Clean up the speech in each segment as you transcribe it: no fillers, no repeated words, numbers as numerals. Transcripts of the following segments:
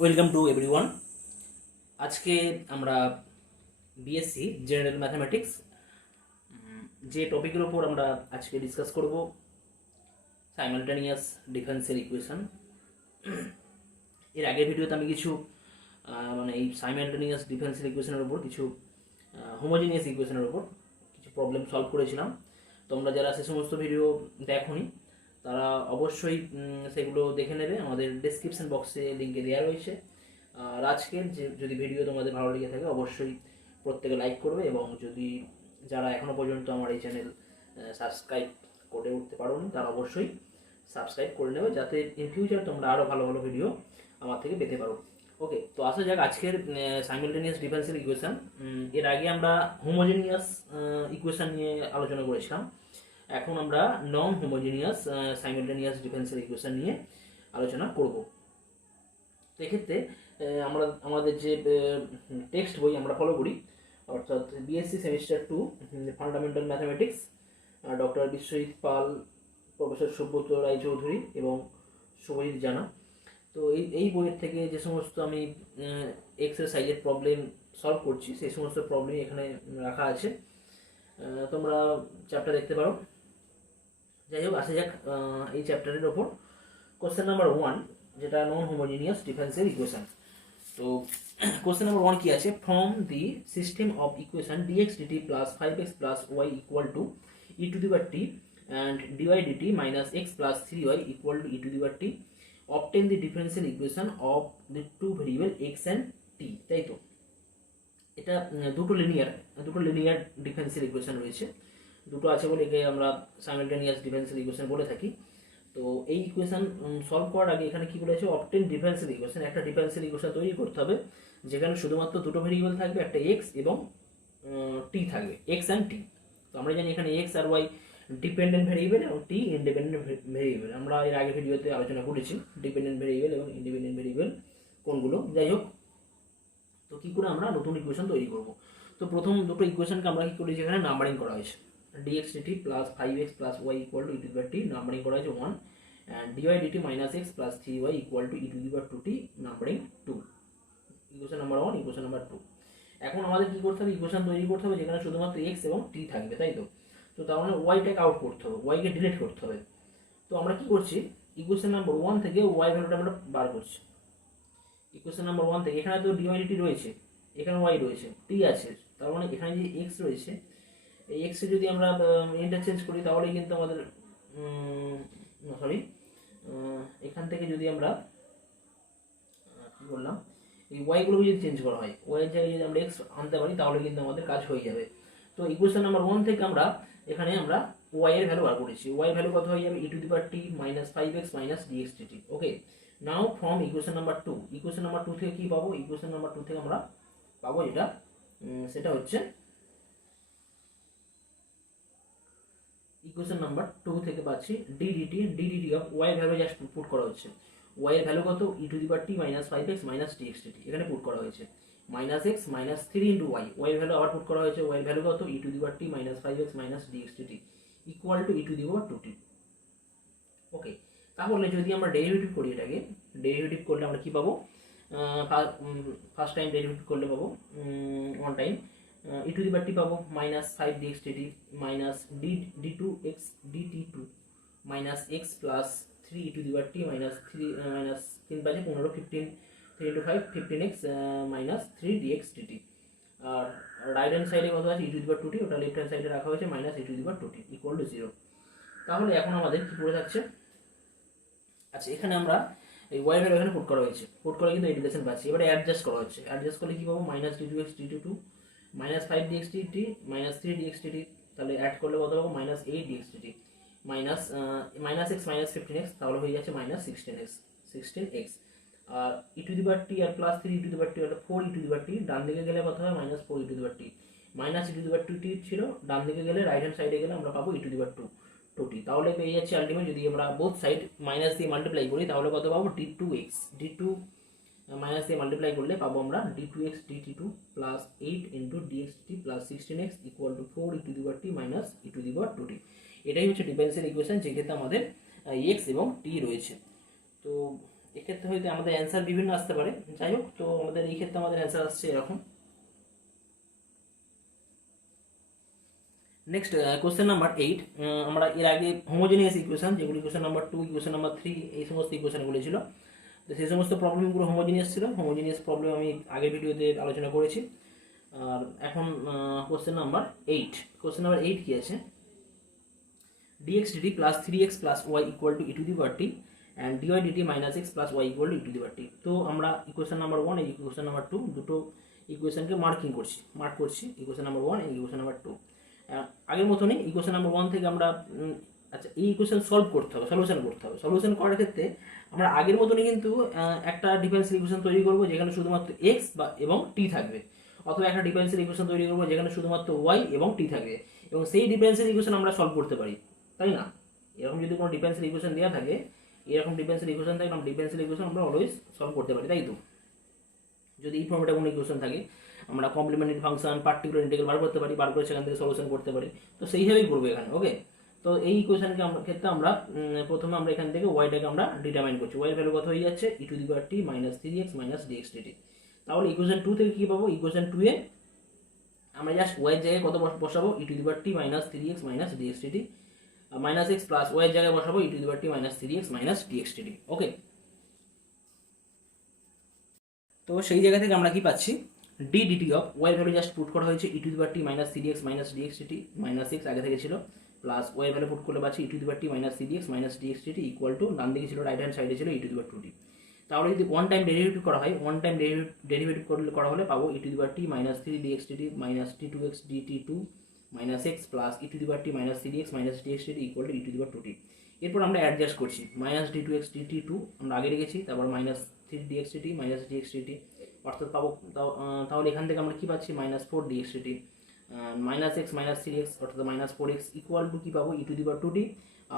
Welcome to everyone. আজকে আমরা BSc general mathematics যে টপিকের উপর আমরা আজকে ডিসকাস করব, সাইমালটেনিয়াস ডিফারেনশিয়াল ইকুয়েশন। এর আগের ভিডিওতে আমি কিছু মানে এই সাইমালটেনিয়াস ডিফারেনশিয়াল ইকুয়েশনের উপর কিছু হোমোজিনিয়াস ইকুয়েশনের উপর কিছু প্রবলেম সলভ করেছিলাম। তোমরা যারা সে সমস্ত ভিডিও দেখোনি তারা অবশ্যই সেগুলো দেখে নেবে, আমাদের ডেসক্রিপশন বক্সে লিঙ্কে দেওয়া রয়েছে। আর আজকের যদি ভিডিও তোমাদের ভালো লেগে থাকে অবশ্যই প্রত্যেকে লাইক করবে, এবং যদি যারা এখনও পর্যন্ত আমার এই চ্যানেল সাবস্ক্রাইব করে উঠতে পারোনি তারা অবশ্যই সাবস্ক্রাইব করে নেবে, যাতে ইন ফিউচার তোমরা আরও ভালো ভালো ভিডিও আমার থেকে পেতে পারো। ওকে, তো আসা যাক আজকের সাইমালটেনিয়াস ডিফারেনশিয়াল ইকুয়েশন। এর আগে আমরা হোমোজেনিয়াস ইকুয়েশন নিয়ে আলোচনা করেছিলাম, এখন আমরা non homogeneous simultaneous differential equation নিয়ে আলোচনা করব। তো এক্ষেত্রে আমরা আমাদের যে টেক্সট বই আমরা ফলো করি, অর্থাৎ BSc semester 2 fundamental mathematics, doctor Biswajit Pal, professor Subrata Roychowdhury এবং শুভজিৎ জানা। তো এই বইয়ের থেকে যে সমস্ত আমি এক্সারসাইজের প্রবলেম সলভ করছি সেই সমস্ত প্রবলেম এখানে রাখা আছে, তোমরা চ্যাপ্টার দেখতে পারো। যাই হোক, আসা যাক এই চ্যাপ্টারের ওপর। কোশ্চেন নাম্বার 1, যেটা নন হোমোজিনিয়াস ডিফারেনশিয়াল ইকুয়েশন। তো কোশ্চেন নাম্বার 1 কি আছে? From the system of equation dx dt plus 5x plus y equal two e to the power t and dy dt minus x plus 3y equal to e to the power t, obtain the differential equation of the two variable x and t। তাই তো এটা দুটো linear differential equation রয়েছে, দুটো আছে বলে একে আমরা সাইমালটেনিয়াস ডিফারেনশিয়াল ইকুয়েশন বলে থাকি। তো এই ইকুয়েশন সলভ করার আগে এখানে কি বলেছে? অবটেন ডিফারেনশিয়াল ইকুয়েশন, একটা ডিফারেনশিয়াল ইকুয়েশন তৈরি করতে হবে যেখানে শুধুমাত্র দুটো ভেরিয়েবল থাকবে, একটা এক্স এবং টি থাকবে, এক্স অ্যান্ড টি। তো আমরা জানি এখানে এক্স আর ওয়াই ডিপেন্ডেন্ট ভেরিয়েবল এবং টি ইন্ডিপেন্ডেন্ট ভেরিয়েবল। আমরা এর আগে ভিডিওতে আলোচনা করেছি ডিপেন্ডেন্ট ভেরিয়েবল এবং ইন্ডিপেন্ডেন্ট ভেরিয়েবল কোনগুলো। যাই হোক, তো কী করে আমরা নতুন ইকুয়েশন তৈরি করব? তো প্রথম দুটো ইকুয়েশনকে আমরা কী করেছি, এখানে নাম্বারিং করা হয়েছে। dx dt plus 5x plus y equal two e to the power t, numbering করা হয়েছে 1, and dy dt minus x plus 3y equal to e to the power 2t, numbering 2। Equation number 1, equation number 2। এখন আমাদের কি করতে হবে? Equation তৈরি করতে হবে যেখানে শুধুমাত্র x এবং t থাকবে, তাই তো? তো তার মানে y-টাকে আউট করতে হবে, y কে ডিলিট করতে হবে। তো আমরা কি করছি? ইকুয়েশন নাম্বার 1 থেকে y ভ্যালুটা আমরা বার করছি। ইকুয়েশন নাম্বার 1 থেকে এখানে তো dy dt রয়েছে, এখানে y রয়েছে, t আছে, তার মানে এখানে যে x রয়েছে এই x এ যদি আমরা ইন্টারচেঞ্জ করি তাহলে কিন্তু আমাদের সরি এখান থেকে যদি আমরা কি বললাম, এই y গুলোকে যদি চেঞ্জ করা হয়, y এর জায়গায় যদি আমরা x আনতে পারি তাহলে কিন্তু আমাদের কাজ হয়ে যাবে। তো ইকুয়েশন নাম্বার 1 থেকে আমরা এখানে আমরা y এর ভ্যালু বার করেছি, y ভ্যালু কত হয়ে যাবে? e to the power t minus 5x minus dx dt। Okay, now from equation number 2, equation number 2 থেকে কি পাবো? ইকুয়েশন নাম্বার 2 থেকে আমরা পাবো যেটা সেটা হচ্ছে ইকুয়েশন নাম্বার 2 থেকে পাচ্ছি ddt of y value just put করা হচ্ছে। y এর ভ্যালু কত? e to the power t minus 5x minus dx dt, এখানে পুট করা হয়েছে minus x minus 3 into y, y এর ভ্যালু আবার পুট করা হয়েছে, y এর ভ্যালু কত? e to the power t minus 5x minus dx dt equal two e to the power 2t। ওকে, তাহলে যদি আমরা ডেরিভেটিভ করি, এটাকে ডেরিভেটিভ করলে আমরা কি পাবো? ফার্স্ট টাইম ডেরিভেটিভ করলে পাবো 1 time e to the power t পাবো minus 5 dx dt minus d2x dt2 minus x plus 3 e to the power t minus 3 minus 3 5 15 15 3 into 5 15x minus 3 dx dt। আর right hand সাইডে কত আছে? e to the power 2t, ওটা left hand সাইডে রাখা হয়েছে minus e to the power 2t equal to 0। তাহলে এখন আমাদের কি পড়ে থাকছে? আচ্ছা, এখানে আমরা এই y ভ্যালু এখানে পুট করা হয়েছে, পুট করে কিন্তু ইন্টিগ্রেশন পাচ্ছি, এবারে অ্যাডজাস্ট করা হচ্ছে, অ্যাডজাস্ট করলে কি পাবো? Minus d2x dt2 minus 5 dx dt minus 3 dx dt, তাহলে অ্যাড করলে কত পাবো? Minus 8 dx dt minus minus x minus 15x, তাহলে হয়ে যাচ্ছে মাইনাস 16x। আর e to the power t আর plus 3 e to the power t অর্থাৎ 4 e to the power t, ডান দিকে গেলে কত হয়? Minus 4 e to the power t minus e to the power 2t ছিল, ডান দিকে গেলে রাইট হ্যান্ড সাইডে গেলে আমরা পাবো e to the power 2t। তাহলে পেয়ে যাচ্ছে আলটিমেট, যদি আমরা বোথ সাইড মাইনাস দিয়ে মাল্টিপ্লাই করি তাহলে কত পাবো? d2x d2 মাইনাস দিয়ে মাল্টিপ্লাই করলে পাবো আমরা d2x dt2 plus 8 into dx dt plus 16x equal to 4 e to the power t minus e to the power 2t। এটাই হচ্ছে ডিফারেনশিয়াল ইকুয়েশন যেক্ষেত্রে আমাদের x এবং t রয়েছে। তো এক্ষেত্রে হয়তো আমাদের অ্যান্সার বিভিন্ন আসতে পারে, যাই হোক। তো আমাদের এই ক্ষেত্রে আমাদের অ্যান্সার আসছে এরকম। Next question number 8। আমরা এর আগে হোমোজেনিয়াস ইকুয়েশন, যেগুলো ইকুয়েশন নাম্বার 2, ইকুয়েশন নাম্বার 3, এই সমস্ত ইকুয়েশনগুলো ছিল, তো সেই সমস্ত প্রবলেমগুলো হোমোজেনিয়াস ছিল। হোমোজেনিয়াস প্রবলেম আমি আগের ভিডিওতে আলোচনা করেছি। আর এখন কোশ্চেন নাম্বার 8। কোশ্চেন নাম্বার 8 কি আছে? dx dt plus 3x plus y equal to e to the power t and dy dt minus x plus y equal to e to the power t। তো আমরা equation number 1 এবং equation number 2 দুটো ইকুয়েশনকে mark করছি, equation number 1 এবং equation number 2। আগের মতনই equation number 1 থেকে আমরা আচ্ছা এই ইকুয়েশন সলভ করতে হবে, সলিউশন করতে হবে। সলিউশন করার ক্ষেত্রে আমরা আগের মতনই কিন্তু একটা ডিফারেন্সিয়াল ইকুয়েশন তৈরি করব যেখানে শুধুমাত্র x এবং t থাকবে, অথবা একটা ডিফারেন্সিয়াল ইকুয়েশন তৈরি করব যেখানে শুধুমাত্র y এবং t থাকবে, এবং সেই ডিফারেন্সিয়াল ইকুয়েশন আমরা সলভ করতে পারি, তাই না? এরকম যদি কোনো ডিফারেন্সিয়াল ইকুয়েশন দেওয়া থাকে, এরকম ডিফারেন্সিয়াল ইকুয়েশন থাকে, ডিফারেন্সিয়াল ইকুয়েশন আমরা অলওয়েজ সলভ করতে পারি, তাই তো? যদি এই ফর্মেটে কোনো ইকুয়েশন থাকে, আমরা কমপ্লিমেন্টারি ফাংশন, পার্টিকুলার ইন্টিগ্রাল বার করতে পারি, বার করে সেখান থেকে সলিউশন করতে পারি। তো সেইভাবেই করবো এখানে, ওকে? তো এই ইকুয়েশনকে ক্ষেত্রে আমরা প্রথমে আমরা এখান থেকে ওয়াইটাকে আমরা ডিটারমাইন করছি। ওয়াই ভ্যালু কত হয়ে যাচ্ছে? e to the power t minus 3x minus dx dt। তাহলে ইকুয়েশন 2 থেকে কি পাবো? ইকুয়েশন 2 এ আমরা জাস্ট ওয়াই জায়গায় কত বসাবো? e to the power t minus 3x minus dx dt, minus x plus y জায়গায় বসাবো e to the power t minus 3x minus dx dt, okay? তো সেই জায়গা থেকে আমরা কি পাচ্ছি? d dt of y value just put করা হয়েছে e to the power t minus 3x minus dx dt, minus x আগে থেকে ছিল, প্লাস ওয়াই ভ্যালু পুট করলে পাচ্ছি e to the power t minus 3x minus dx dt equal to, ডান দিকে ছিল, রাইট হ্যান্ড সাইডে ছিল e to the power 2t। তাহলে যদি ওয়ান টাইম ডেরিভেটিভ করা হয়, ওয়ান টাইম ডেরিভেটিভ করা হলে পাবো e to the power t minus 3 dx dt minus t2x dt2 minus x plus e to the power t minus 3x minus dx dt equal two e to the power 2t। এরপর আমরা adjust করছি, minus d2x dt2 আমরা আগে রেখেছি, তারপর minus 3 dx dt minus dx dt, অর্থাৎ পাবো তাহলে এখান থেকে আমরা কি পাচ্ছি? Minus 4 dx dt minus x minus 3x অর্থাৎ মাইনাস 4x ইকুয়াল টু কি পাবো? e to the power 2t।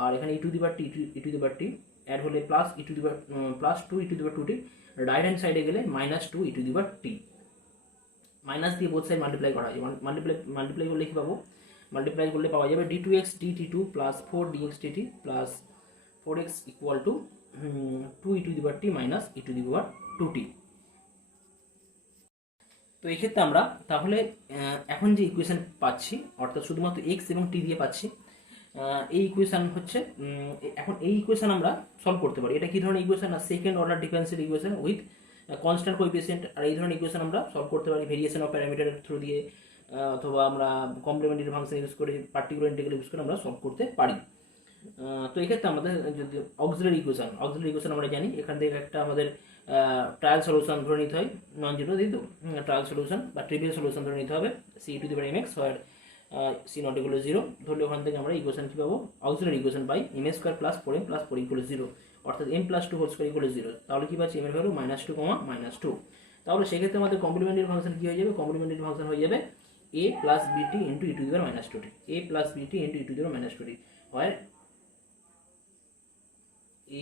আর এখানে e to the power t e to the power t add হলে plus e to the power plus 2 e to the power 2t, right hand সাইডে গেলে minus 2 e to the power t। Minus দিয়ে both side multiply করা হয়, multiply করলে কি পাবো? Multiply করলে পাওয়া যাবে d2x dt2 plus 4 dx dt plus 4x equal to 2 e to the power t minus e to the power 2t। তো এই ক্ষেত্রে আমরা তাহলে এখন যে ইকুয়েশন পাচ্ছি, অর্থাৎ শুধুমাত্র x এবং t দিয়ে পাচ্ছি, এই ইকুয়েশন হচ্ছে এখন এই ইকুয়েশন আমরা সলভ করতে পারি। এটা কি ধরনের ইকুয়েশন? না, second order differential equation with constant coefficient. আর এই ধরনের ইকুয়েশন আমরা সলভ করতে পারি ভেরিয়েশন অফ প্যারামিটারের থ্রু দিয়ে, অথবা আমরা কমপ্লিমেন্টারি ফাংশন ইউজ করে, পার্টিকুলার ইন্টিগ্রাল ইউজ করে আমরা সলভ করতে পারি। তো এক্ষেত্রে আমাদের যদি অক্সিলারি ইকুয়েশন আমরা জানি, এখান থেকে একটা আমাদের ট্রায়াল সলিউশন ধরে নিতে হয়, নন জিরো দিই তো, ট্রায়াল সলিউশন বা ট্রিভিয়াল সলিউশন ধরে নিতে হবে, C to the power mx where C not equal to 0 ধরলে ওখান থেকে আমরা ইকুয়েশন কি পাবো? Auxiliary equation by m square plus 4m plus 4 equal to 0, অর্থাৎ m plus 2 whole square equal to 0। তাহলে কি পাচ্ছি? m এর ভ্যালু মাইনাস 2 মাইনাস 2। তাহলে সেক্ষেত্রে আমাদের কমপ্লিমেন্টারি ফাংশন কি হয়ে যাবে? কমপ্লিমেন্টারি ফাংশন হয়ে যাবে a plus bt into e to the power minus 2t, a plus bt into e to the power minus 2t, হয়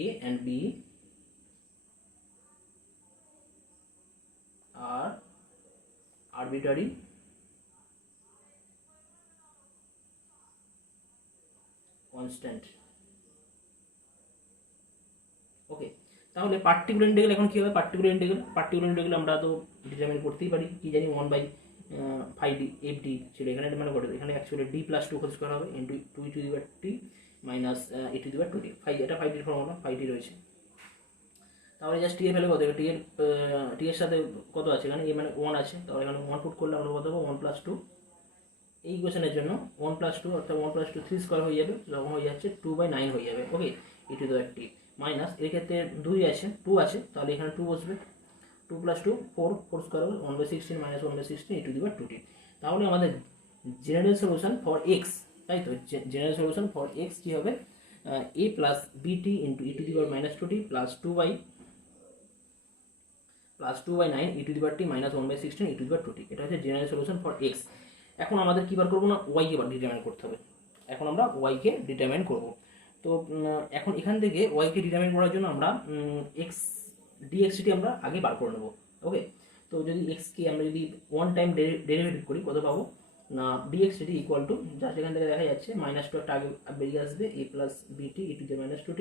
a and b are arbitrary constant, ওকে? তাহলে পার্টিকুলার ইন্টিগ্রাল এখন কি হবে? পার্টিকুলার ইন্টিগ্রাল আমরা তো determine করতেই পারি, কি জানি 1 বাই 5d fd ছিল, এখানে মানে কত? এখানে actually d plus 2 whole square হবে into 2 e to the power t minus e to the power 2t, 5 এটা 5d ফর্মুলা, 5d রয়েছে। তাহলে জাস্ট t এর ভ্যালু কত হবে? t এর সাথে কত আছে? এখানে মানে 1 আছে, তাহলে এখানে 1 পুট করলে আমরা কত পাবো? 1 প্লাস 2। এই ইকুয়েশনের জন্য 1 প্লাস 2 অর্থাৎ 1 প্লাস 2 3 স্কয়ার হয়ে যাবে, যখন হয়ে যাচ্ছে 2/9 হয়ে যাবে, ওকে? e to the power t minus এর ক্ষেত্রে 2 আছে, 2 আছে, তাহলে এখানে 2 বসবে, 2 প্লাস 2 4 স্কয়ার হবে 1/16 minus 1/16 e to the power 2t। তাহলে আমাদের জেনারেল সলিউশন ফর x, তাই তো, জেনারেল সলিউশন ফর x কি হবে? a plus bt into e to the power minus 2t plus 2/9 e to the power t minus 1/16 e to the power 2t, এটা হচ্ছে general solution for x। এখন আমাদের কি বার করবো? না, y কে determine করতে হবে। এখন আমরা y কে ডিটারমাইন করব। তো এখন এখান থেকে y কে ডিটারমাইন করার জন্য আমরা x dx dt আমরা আগে বার করে নেব, ওকে? তো যদি x কে আমরা যদি ওয়ান টাইম ডেরিভেটিভ করি, কত পাবো? না, dx dt ইকুয়াল টু, যা সেখান থেকে দেখা যাচ্ছে মাইনাস 2 একটা আগে বেরিয়ে আসবে, a plus bt e to the minus 2t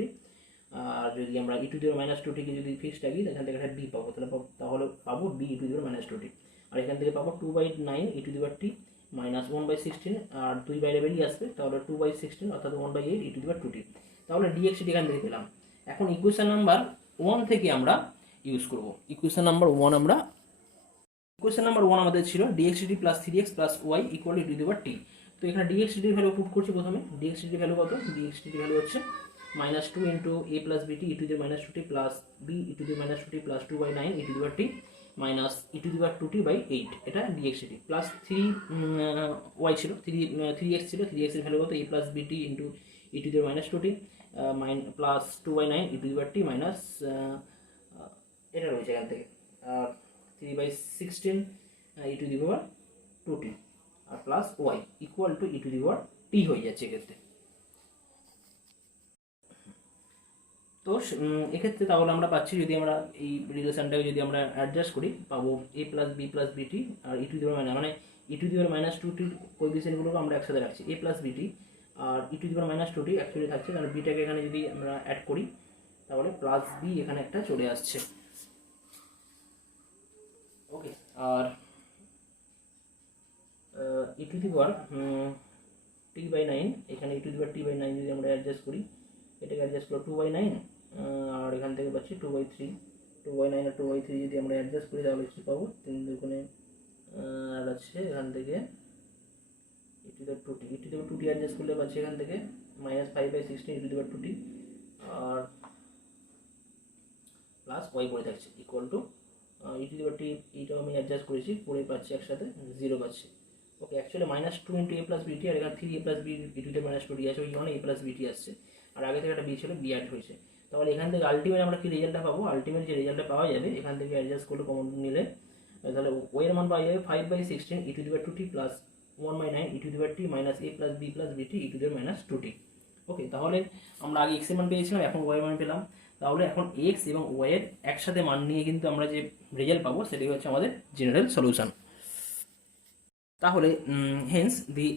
আর যদি আমরা e to the power minus two টিকে যদি ফিক্সড রাখি এখান থেকে একটা বি পাবো, তাহলে পাবো b e to the power minus two t. আর এখান থেকে পাবো 2/9 e to the power t minus 1/16, আর 2 বাইরে বেরিয়ে আসবে, তাহলে 2/16 অর্থাৎ 1/8 ই টু দি পাওয়ার টু টি। তাহলে ডিএক্স টি এখান থেকে পেলাম। এখন ইকুয়েশন নাম্বার 1 থেকে আমরা ইউজ করব। ইকুয়েশন নাম্বার 1 আমাদের ছিল dx dt plus 3x plus y equal to the power t. তো এখানে dx dt ভ্যালু পুট করছি প্রথমে। dx dt ভ্যালু কত? dx dt ভ্যালু হচ্ছে -2 into a plus bt E to the minus 2t plus b E to the minus 2t plus 2/9 e to the power t minus e to the power 2t/8, এটা dx dt plus 3y ছিল 3x ছিল, 3x এর value কত? a plus bt into e to the minus 2t plus 2/9 e to the power t minus এটা রয়েছে এখান থেকে, আর 3/16 e to the power 2t আর plus y equal to e to the power t হয়ে যাচ্ছে এক্ষেত্রে। তো এক্ষেত্রে তাহলে আমরা পাচ্ছি, যদি আমরা এই রিলেশনটাকে যদি আমরা অ্যাডজাস্ট করি, পাবো a plus b plus b t R E to the পাওয়ার মানে ই টু দি পাওয়ার মাইনাস 2টির কোএফিসিয়েন্টগুলোকে আমরা একসাথে রাখছি, a plus b t R E to the power minus 2টি অ্যাকচুয়ালি থাকছে, কারণ বিটাকে এখানে যদি আমরা অ্যাড করি তাহলে প্লাস বি এখানে একটা চলে আসছে। ওকে, আর ই টু দি পাওয়ার t/9, এখানে ই টু দি পাওয়ার t/9 যদি আমরা অ্যাডজাস্ট করি, এটাকে অ্যাডজাস্ট করো 2/9, আর এখান থেকে পাচ্ছি 2/3, 2/9 আর 2/3 যদি আমরা অ্যাডজাস্ট করি তাহলে কি পাবো? 3 দুগুণে আর আছে এখান থেকে e to the power 2t, e to the power 2t adjust করলে পাচ্ছি এখান থেকে -5/16 e to the power 2t আর প্লাস y পড়ে থাকছে equal to e to the power t, এইটাও আমি অ্যাডজাস্ট করেছি, পড়ে পাচ্ছি একসাথে 0 পাচ্ছি। Okay, actually -2 into a plus b t আর এখানে 3a plus B e to the minus 2t আছে, ওই জন্য a প্লাস বিটি আসছে, আর আগে থেকে একটা বি ছিল, বি অ্যাড হয়েছে। তাহলে এখান থেকে আলটিমেট আমরা কি রেজাল্টটা পাবো? আলটিমেট যে রেজাল্টটা পাওয়া যাবে এখান থেকে অ্যাডজাস্ট করলে কমন নিলে, তাহলে y এর মান পাওয়া যাবে 5/16 e to the power 2t plus 1/9 e to the power t minus a plus b plus b t e to the minus 2t। ওকে, তাহলে আমরা আগে x এর মান পেয়েছিলাম, এখন y এর মান পেলাম। তাহলে এখন x এবং y এর একসাথে মান নিয়ে কিন্তু আমরা যে রেজাল্ট পাবো সেটাই হচ্ছে আমাদের জেনারেল সলিউশন। তাহলে hence the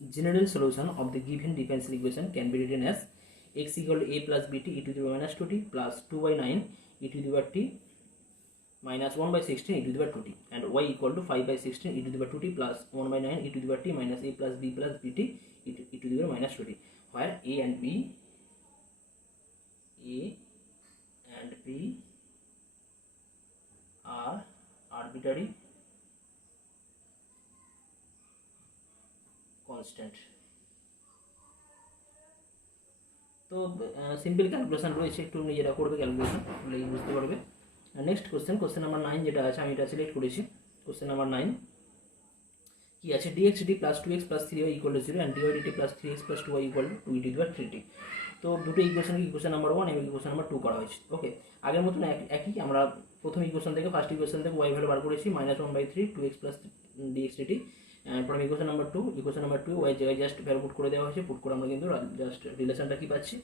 general solution of the given differential equation can be written as x equal to a plus bt e to the power minus 2t plus 2/9 e to the power t minus 1/16 e to the power 2t, and y equal to 5/16 e to the power 2t plus 1/9 e to the power t minus a plus b plus bt e to the power minus 2t, where a and b are arbitrary constant. তো simple calculation রয়েছে, একটু নিজেরা করবে calculation, তাহলেই বুঝতে পারবে। Next question number 9 যেটা আছে, আমি এটা সিলেক্ট করেছি। কোশ্চেন নাম্বার 9 কি আছে? dx dt plus 2x plus 3y equal to 0 and dy dt plus 3x plus 2y equal two 2e two the power 3t। তো দুটো ইকুয়েশনকে ইকুয়েশন নাম্বার 1 এবং ইকুয়েশন নাম্বার 2 করা হয়েছে। ওকে, আগের মতন একই, আমরা প্রথম ইকুয়েশন থেকে ফার্স্ট ইকুয়েশন থেকে y ভ্যালু বার করেছি -1/3 2x প্লাস dx dt। প্রথম ইকুয়েশন নাম্বার 2 y জায়গায় জাস্ট ভ্যালু পুট করে দেওয়া হয়েছে, পুট করে আমরা কিন্তু জাস্ট রিলেশনটা কি পাচ্ছি?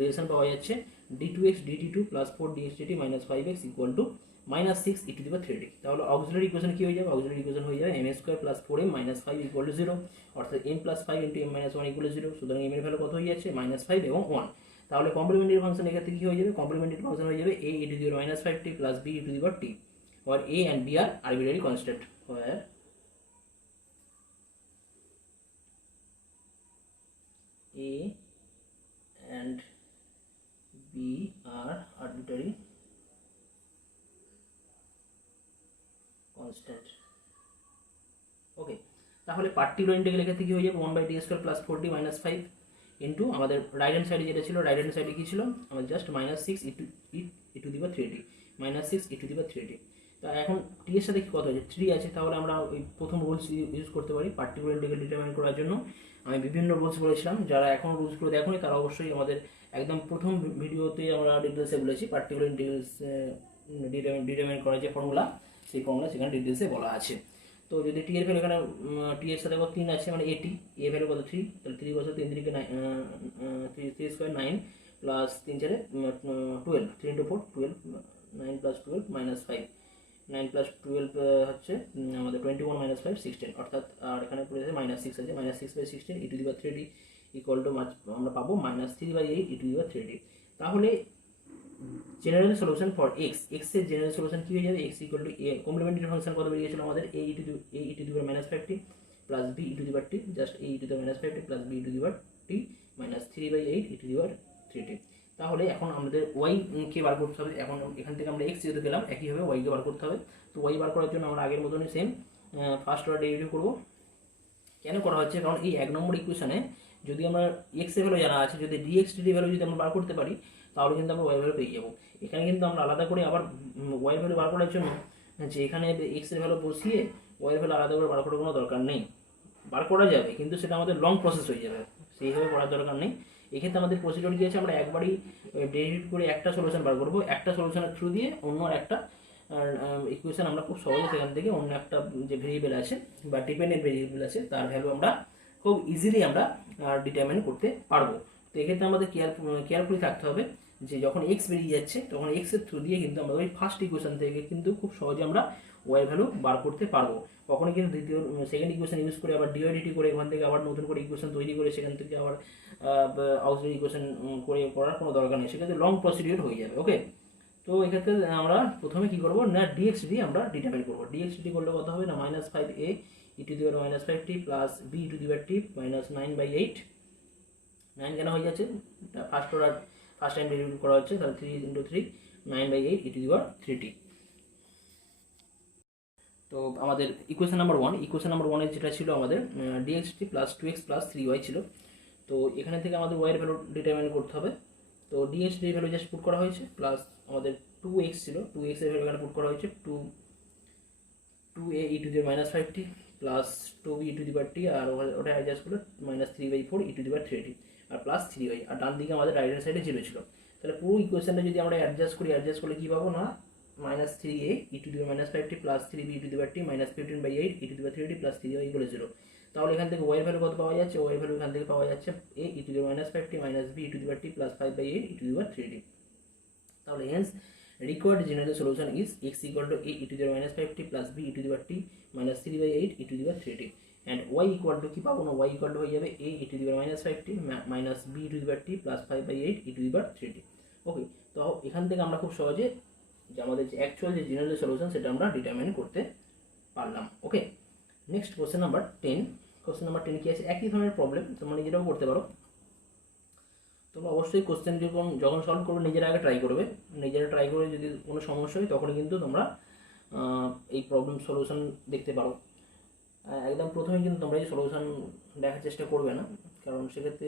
রিলেশন পাওয়া যাচ্ছে d2x dt2 plus 4dx dt minus 5x equal to -6 e to the power 3t। তাহলে অক্সিলারি ইকুয়েশন কি হয়ে যাবে? অক্সিলারি ইকুয়েশন হয়ে যাবে m² plus 4m minus 5 equal to 0, অর্থাৎ m plus 5 into m minus 1 equal to 0। সুতরাং m এর value কত হয়ে যাচ্ছে? -5 এবং 1। তাহলে কমপ্লিমেন্টারি ফাংশন এক্ষেত্রে কি হয়ে যাবে? কমপ্লিমেন্টারি ফাংশন হয়ে যাবে a e to the power -5t plus b e to the power t, where a and b are arbitrary constant, where a and b are arbitrary constant. ওকে, তাহলে particular integral এক্ষেত্রে কি হয়ে যাবে? 1/d² plus 4d minus 5 into আমাদের right hand সাইডে যেটা ছিল, right hand সাইডে কি ছিল? আমাদের just -6 e to the power 3t, -6 e to the power 3t। তা এখন টি এর সাথে কি কত আছে? 3 আছে, তাহলে আমরা ওই প্রথম রুলস ইউজ করতে পারি পার্টিকুলার ইন্টিগ্রাল ডিটারমাইন করার জন্য। আমি বিভিন্ন রুলস বলেছিলাম, যারা এখন রুলসগুলো দেখোনি তারা অবশ্যই আমাদের একদম প্রথম ভিডিওতে আমরা ডিটেলসে বলেছি পার্টিকুলার ইন্টিগ্রালস ডিটারমাইন করার যে ফর্মুলা, সেই ফর্মুলা সেখানে ডিটেলসে বলা আছে। তো যদি টি এর ভ্যালু এখানে টি এর সাথে কত 3 আছে, মানে এটি এ ভ্যালু কত 3, তাহলে 3 বছর 3 3 3 square 9 plus 3 4 12, 3 into 4 12, 9 plus 12 minus 5, 9 plus 12 হচ্ছে আমাদের 21 minus 5 16, অর্থাৎ আর এখানে পড়ে আছে -6 আছে, -6/16 e to the power 3t equal to আমরা পাবো -3/8 e to the power 3t। তাহলে জেনারেল সলিউশন ফর এক্স এর জেনারেল সলিউশন কি হয়ে যাবে, এক্স ইকুয়াল টু এ কমপ্লিমেন্টারি ফাংশন কত বেরিয়েছিল আমাদের, a e to the power minus 5t plus B e to the power t, just a e to the power minus 5t plus B e to the power t minus 3/8 e to the power 3t। তাহলে এখন আমাদের Y কে বার করতে হবে। এখন এখান থেকে আমরা x যেহেতু পেলাম, একইভাবে ওয়াই কে বার করতে হবে। তো ওয়াই বার করার জন্য আমরা আগের মতনই সেম ফার্স্ট অর্ডার ডেরিভেটিভ করবো। কেন করা হচ্ছে, কারণ এই 1 নম্বর ইকুয়েশনে যদি আমরা এক্স এর ভ্যালু জানা আছে, যদি ডিএক্স ডি ভ্যালু যদি আমরা বার করতে পারি, তাহলে কিন্তু আমরা ওয়াই ভ্যালু পেয়ে যাবো। এখানে কিন্তু আমরা আলাদা করে আবার ওয়াই ভ্যালু বার করার জন্য যে এখানে এক্স এর ভ্যালু বসিয়ে ওয়াই ভ্যালু আলাদা করে বার করার কোনো দরকার নেই। বার করা যাবে, কিন্তু সেটা আমাদের লং প্রসেস হয়ে যাবে, সেইভাবে করার দরকার নেই। এক্ষেত্রে আমাদের প্রসিডিওর কি আছে, আমরা একবারই ডেরিভেটিভ করে একটা সলিউশন বার করবো, একটা সলিউশনের থ্রু দিয়ে অন্য একটা ইকুয়েশন আমরা খুব সহজে সেখান থেকে অন্য একটা যে ভেরিয়েবল আছে বা ডিপেন্ডেন্ট ভেরিয়েবল আছে তার ভ্যালু আমরা খুব ইজিলি আমরা ডিটারমাইন করতে পারবো। তো এক্ষেত্রে আমাদের কেয়ারফুলি থাকতে হবে যে যখন এক্স বেরিয়ে যাচ্ছে তখন এক্স এর থ্রু দিয়ে কিন্তু আমরা ওই ফার্স্ট ইকুয়েশন থেকে কিন্তু খুব সহজে আমরা ওয়াই ভ্যালু বার করতে পারবো। কখনো কিন্তু সেকেন্ড ইকুয়েশন ইউজ করে আবার ডিওডিটি করে ওখান থেকে আবার নতুন করে ইকুয়েশন তৈরি করে সেখান থেকে আবার অক্সিলারি ইকুয়েশন করে করার কোনো দরকার নেই, সেক্ষেত্রে লং প্রসিডিওর হয়ে যাবে। ওকে, তো এক্ষেত্রে আমরা প্রথমে কি করবো না ডিএক্সডি আমরা ডিটারমাইন করবো। ডিএক্সডি করলে কত হবে না -5a e to the power -5t plus B e to the power t minus 9/8। 9 কেন হয়ে যাচ্ছে, ফার্স্ট টাইম ডেরিভেটিভ করা হচ্ছে, তাহলে 3 × 3 9/8 ই টু দি পাওয়ার 3t। তো আমাদের ইকুয়েশন নাম্বার 1 এর যেটা ছিল আমাদের ডিএক্সটি প্লাস 2x প্লাস 3y ছিল। তো এখানে থেকে আমাদের ওয়াই এর ভ্যালু ডিটারমাইন করতে হবে। তো ডিএক্সটি ভ্যালু জাস্ট পুট করা হয়েছে, প্লাস আমাদের 2x ছিল, 2x এর ভ্যালু এখানে পুট করা হয়েছে 2a E to the -5t plus 2b E to the power t, আর ওটা অ্যাডজাস্ট করলে -3/4 ই to the power 3t R plus 3y, আর ডান দিকে আমাদের রাইট হ্যান্ড সাইডে 0 ছিল। তাহলে পুরো ইকুয়েশনটা যদি আমরা অ্যাডজাস্ট করলে কি পাবো না -3a E to the power -5t plus 3b E to the power t minus 15/8 E to the power 3t plus 3y equal 0। তাহলে এখান থেকে ওয়াই ভ্যালু কত পাওয়া যাচ্ছে, ওয়াই ভ্যালু এখান থেকে পাওয়া যাচ্ছে a E to the power -5t minus b E to the power t plus 5/8 E to the power 3t। তাহলে Haynes required general solution is x equal to a e to the -5t plus b e to the power t minus 3/8 e to the power 3t, and y equal to কি পাবো না y equal to হয়ে যাবে a e to the power -5t minus b e to the power t plus 5/8 e to the power 3t। ওকে, তো এখান থেকে আমরা খুব সহজে যে আমাদের যে অ্যাকচুয়াল যে জেনারেল সলিউশন সেটা আমরা ডিটারমাইন করতে পারলাম। Okay, next question number 10। Question number 10 কি আছে, একই ধরনের প্রবলেম তোমরা নিজেরাও করতে পারো। তোমরা অবশ্যই কোশ্চেন যখন সলভ করবে নিজেরা আগে ট্রাই করবে, নিজেরা ট্রাই করে যদি কোনো সমস্যা হয় তখন কিন্তু তোমরা এই প্রবলেম সলিউশন দেখতে পারো। একদম প্রথমে কিন্তু তোমরা এই সলিউশন দেখার চেষ্টা করবে না, কারণ সেক্ষেত্রে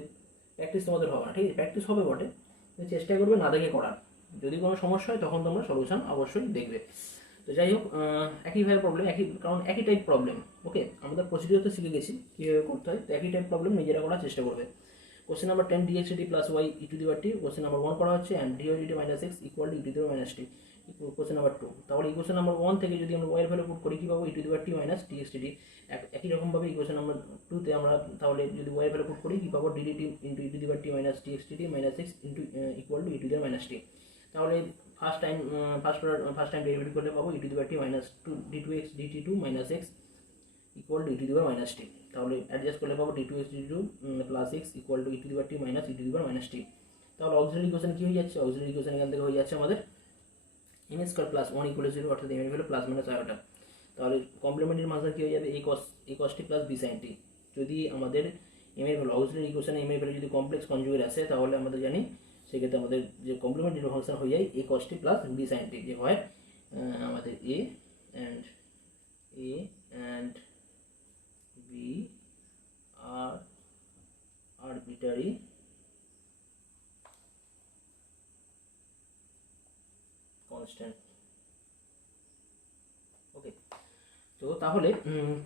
প্র্যাকটিস তোমাদের হবে না। ঠিক আছে, প্র্যাকটিস হবে বটে, কিন্তু চেষ্টা করবে না দেখে করার। যদি কোনো সমস্যা হয় তখন তোমরা সলিউশন অবশ্যই দেখবে। তো যাই হোক, একইভাবে প্রবলেম কারণ একই টাইপ প্রবলেম। ওকে, আমাদের প্রসিডিওর তো শিখে গেছি কীভাবে করতে হয়, তো একই টাইপ প্রবলেম নিজেরা করার চেষ্টা করবে। Question number 10 dxdt plus y E to the power t, question number 1 করা হচ্ছে, and dxdt minus x equal to e to the power -t। Question number 2, তাহলে ইকুয়েশন নাম্বার 1 থেকে যদি আমরা y এর ভ্যালু পুট করি কি পাবো, e to the power t minus dxdt। একই রকমভাবে ইকুয়েশন নাম্বার 2 তে আমরা তাহলে যদি y এর ভ্যালু পুট করি কি পাবো, ddt into e to the power t minus dxdt minus x into equal to e to the power -t। তাহলে ফার্স্ট টাইম ডেরিভেটিভ করলে পাবো e to the power t minus 2 d2x dt2 minus x equal to e to the power -t। তাহলে adjust করলে পাবো d2x dt2 plus x equal to e to the power t minus e to the power -t। তাহলে auxiliary equation কি হয়ে যাচ্ছে, auxiliary equation এখান থেকে হয়ে যাচ্ছে আমাদের m square plus 1 equal to 0, অর্থাৎ m এর ভ্যালু প্লাস মাইনাস আয়োটা। তাহলে কমপ্লিমেন্টারি ফাংশন কি হয়ে যাবে, a cos t প্লাস b sin t। যদি আমাদের m এর ভ্যালু অক্সিলারি ইকুয়েশনে m এর ভ্যালু যদি কমপ্লেক্স কনজুগেট আসে তাহলে আমরা জানি সেক্ষেত্রে আমাদের যে কমপ্লিমেন্টারি ফাংশন হয়ে যায় a cos t প্লাস b sin t, যে হয় আমাদের a and b are arbitrary constant। ওকে, তো তাহলে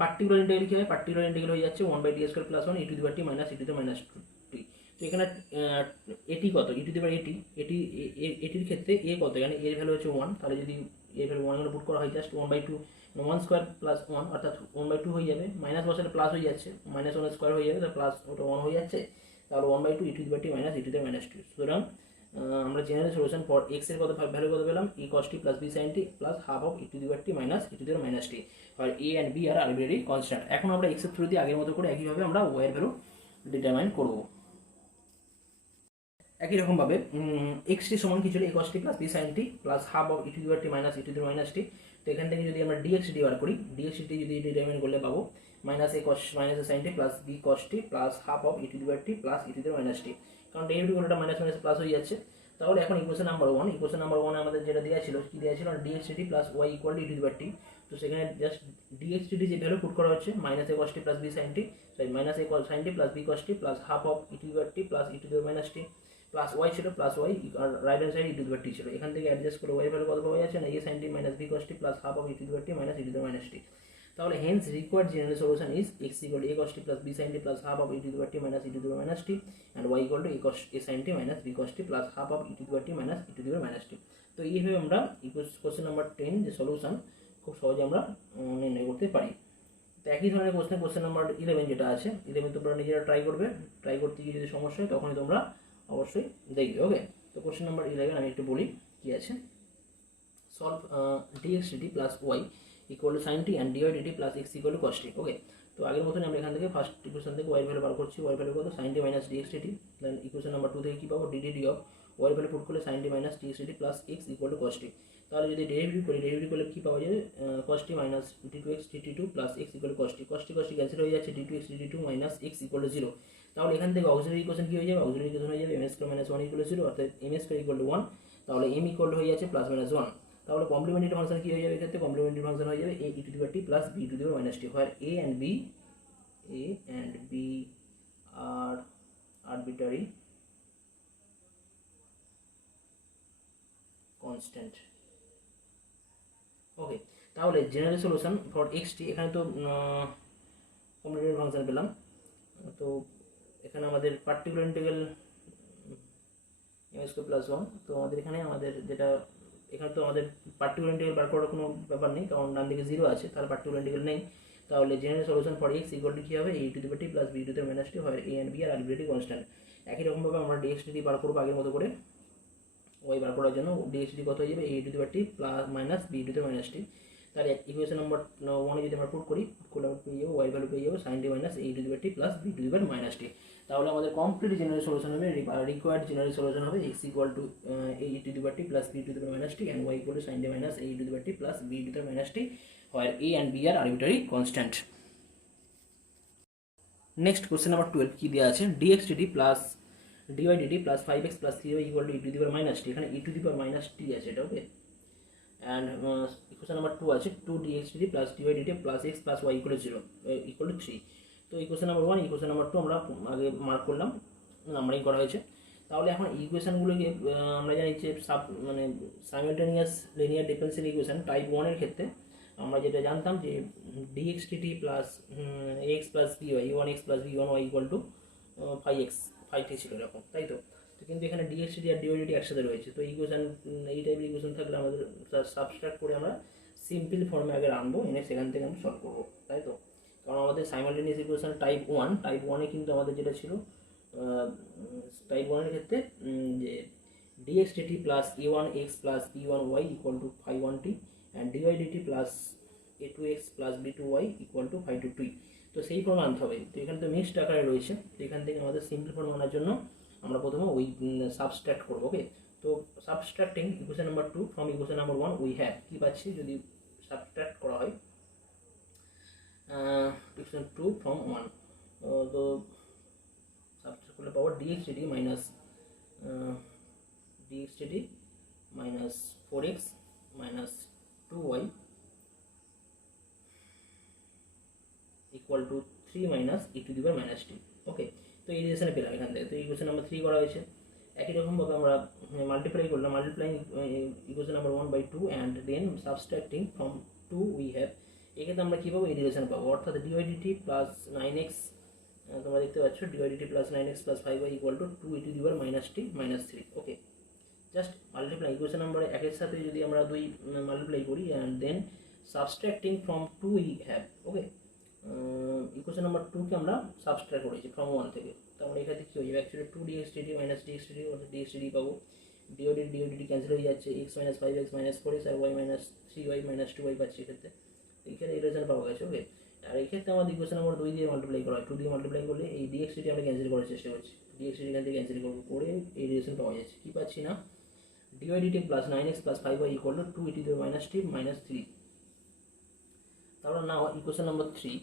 পার্টিকুলার ইন্টিগ্রাল কি হয়, পার্টিকুলার ইন্টিগ্রাল হয়ে যাচ্ছে 1/d² plus 1 E to the power t minus e to the power -t। তো এখানে এটি কত, ই টু দি পাওয়ার এটির ক্ষেত্রে এ কত, এখানে এর ভ্যালু হচ্ছে 1, তাহলে যদি এর ভ্যালু 1 এখানে পুট করা হয় জাস্ট 1/2 1 স্কয়ার প্লাস 1 অর্থাৎ 1/2 হয়ে যাবে, মাইনাস বসালে প্লাস হয়ে যাচ্ছে, মাইনাস 1 স্কয়ার হয়ে যাবে, তাহলে প্লাস ওটা 1 হয়ে যাচ্ছে, তাহলে 1/2 e to the power t minus e to the power -t। সুতরাং আমরা জেনারেল সলিউশন ফর x এর কত ভ্যালু কত পেলাম, e cos t প্লাস b sin t plus half of e to the power t minus e to the power -t, আর a and b আর arbitrary constant. এখন আমরা x এর থ্রু দিয়ে আগের মতো করে একইভাবে আমরা y এর ভ্যালু ডিটারমাইন করব। একই রকমভাবে এক্স টি সমান কি ছিল, a cos t plus b sine t plus half of e to the power t minus e to the minus t. তো এখান থেকে যদি আমরা ডিএক্স ডি বার করি, ডিএক্স টি যদি ডিটারমিন করলে পাবো minus a cos minus a sine t plus b cos t plus half of e to the power t plus e to the minus t. কারণ ডেরিভেটিভ কোনটা মাইনাস মাইনাস প্লাস হয়ে যাচ্ছে। তাহলে এখন equation number one আমাদের যেটা দেওয়া ছিল, কি দেওয়া ছিল, d x t plus y equal to e to the power t. তো সেখানে জাস্ট ডিএক্স টি যে ভ্যালু পুট করা হচ্ছে minus a cos t plus b sine t, sorry minus a cos sine t plus b cos t plus half of e to the power t plus e to the minus t plus y ছিল, plus y আর right hand side e to the power t ছিল। এখান থেকে adjust করে Y value কত পাওয়া যাচ্ছে না, a sine t minus b cos t plus half of e to the power t minus e to the minus t. তাহলে hence required general solution is x equal to a cos t plus b sine t plus half of e to the power t minus e to the minus t and y equal to a sine t minus b cos t plus half of e to the power t minus e to the minus t. তো এইভাবে আমরা question number 10 যে solution খুব সহজে আমরা নির্ণয় করতে পারি। তো একই ধরনের কোশ্চেন নাম্বার 11 যেটা আছে, 11 তোমরা নিজেরা ট্রাই করবে, ট্রাই করতে গিয়ে যদি সমস্যা হয় তখনই তোমরা অবশ্যই দেখবে। ওকে, তো কোশ্চেন নাম্বার 11 আমি একটু বলি কি আছে। Solve dx dt plus y equal to sine t and dy dt plus x equal to cos t. Okay, তো আগের মতনই আমরা এখান থেকে ফার্স্ট ইকুয়েশন থেকে ওয়াই ভ্যালু বার করছি, ওয়াই ভ্যালু কত, sine t minus d x t. Then equation number 2 থেকে কি পাবো, d d of y value put করলে sine t minus d x t plus x equal to cos t. তাহলে যদি ডেরিভেটিভ করি, ডেরিভেটিভ করলে কি পাওয়া যাবে, cos t minus d two x d two plus x equal to cos t. Cos t cancel হয়ে যাচ্ছে, d two x d two minus x equal to 0। তাহলে এখান থেকে অক্সিলারি ইকুয়েশন কি হয়ে যাবে, অক্সিলারি ইকুয়েশন হয়ে যাবে m square minus 1 equal to 0, অর্থাৎ এম স্কয়ার ইকুয়াল টু 1। তাহলে এম ইকুয়াল টু হয়ে যাচ্ছে প্লাস মাইনাস 1। তাহলে কমপ্লিমেন্টারি ফাংশন কি হয়ে যাবে, এক্ষেত্রে কমপ্লিমেন্টারি ফাংশন হয়ে যাবে a e to the power t plus b to the power minus t, where a and b are arbitrary constant. Okay, তাহলে general solution for x t, এখানে তো কমপ্লিমেন্টারি ফাংশন পেলাম। তো এখানে আমাদের particular integral m square plus 1। তো আমাদের এখানে যেটা, এখানে তো আমাদের পার্টিকুলার ইন্টিগ্রাল বার করার কোনো ব্যাপার নেই, কারণ ডান দিকে 0 আছে, তাহলে পার্টিকুলার ইন্টিগ্রাল নেই। তাহলে general solution for x equal to কি হবে, a to the power t plus b to the minus t, where a and b are arbitrary constant. একই রকমভাবে আমরা ডিএক্স টি বার করবো আগের মতো করে। ওয়াই বার করার জন্য ডিএক্স টি কত হয়ে যাবে, a to the power t plus minus b to the minus t. তাহলে ইকুয়েশন নাম্বার 1 যদি আমরা পুট করি, আমরা পেয়ে যাবো ওয়াই ভ্যালু পেয়ে যাবো sine t minus a to the power t plus b to the power minus t. তাহলে আমাদের কমপ্লিট জেনারেল সলিউশন হবে, রিকোয়ার্ড জেনারেল সলিউশন হবে x equal to a to the power t plus b to the power minus t and y equal to sine t minus a to the power t plus b to the power minus t, where a and b are arbitrary constant. Next question number 12 কি দেয়া আছে, dx dt plus dy dt plus 5x plus 3y equal to e to the power minus t। এখানে e to the power minus t আছে এটা। ওকে, and equation number 2 আছে 2 dx dt plus dy dt plus x plus y equal to 0 equal to 3। তো equation number 1 equation number 2 আমরা আগে mark করলাম, numbering করা হয়েছে। তাহলে এখন ইকুয়েশনগুলোকে আমরা জানি যে মানে simultaneous linear differential equation type 1 এর ক্ষেত্রে আমরা যেটা জানতাম যে dx dt plus x plus by a1x plus b1y equal to 5x 5t ছিল এরকম, তাই তো। তো কিন্তু এখানে dx dt আর dy dt একসাথে রয়েছে। তো ইকুয়েশন এই টাইপের ইকুয়েশন থাকলে আমাদের সাবস্ট্রাক্ট করে আমরা সিম্পল ফর্মে আগে আনবো, এনে সেখান থেকে আমরা সলভ করবো, তাই তো। কারণ আমাদের সাইমালটেনিয়াস ইকুয়েশন টাইপ 1 কিন্তু আমাদের যেটা ছিল টাইপ 1 এর ক্ষেত্রে যে dx dt plus a1x plus b1y equal to 5t and dy dt plus a2x plus b2y equal to 5t। তো সেই ফর্ম আনতে হবে। তো এখানে তো মিক্সড আকারে রয়েছে, তো এখান থেকে আমাদের সিম্পল ফর্ম আনার জন্য আমরা প্রথমে ওই সাবস্ট্রাক্ট করবো। ওকে, তো subtracting equation number 2 from equation number 1 we have, কি পাচ্ছি যদি সাবস্ট্রাক্ট করা হয় ইকুয়েশন 2 ফ্রম 1, তো সাবস্ট্রাক্ট করলে পাবো dx dt minus dx dt minus 4x minus 2y equal to 3 minus e to the power minus t. Okay, তো এই রিলেশনে পেলাম এখান থেকে। তো ইকুয়েশন নাম্বার 3 করা হয়েছে। একই রকমভাবে আমরা মাল্টিপ্লাই করলাম, multiplying equation number 1/2 and then subtracting from 2 we have. এক্ষেত্রে আমরা কী পাবো, এই রিলেশন পাবো, অর্থাৎ dy dt প্লাস 9x, তোমরা দেখতে পাচ্ছ dy dt plus 9x plus 5y equal to 2 e to the power minus t minus 3। Okay, just multiply equation number 1 এর সাথে যদি আমরা 2 মাল্টিপ্লাই করি and then subtracting from 2 we have. Okay, equation number 2 কে আমরা সাবস্ট্রাক্ট করেছি from 1 থেকে। তো আমরা এখানে কি হয়ে যাবে, actually 2 dx dt minus dx dt অর্থাৎ dx dt পাবো, dy dt ক্যান্সেল হয়ে যাচ্ছে, x minus 5x minus 4x আর y minus 3y minus 2y পাচ্ছি এক্ষেত্রে। এইখানে এই রিলেশন পাওয়া গেছে। ওকে, আর এই ক্ষেত্রে আমাদের ইকুয়েশন নাম্বার 2 দিয়ে মাল্টিপ্লাই করা হয়, 2 দিয়ে মাল্টিপ্লাই করলে এই dx dt আমরা ক্যান্সেল করার চেষ্টা করছি। ডিএক্স এখান থেকে ক্যান্সেল করবো, করে এই রিলেশন পাওয়া যাচ্ছে। কী পাচ্ছি না, dy dt plus 9x plus 5y equal to 2 e to the minus t minus 3। তাহলে না ইকুয়েশন নাম্বার 3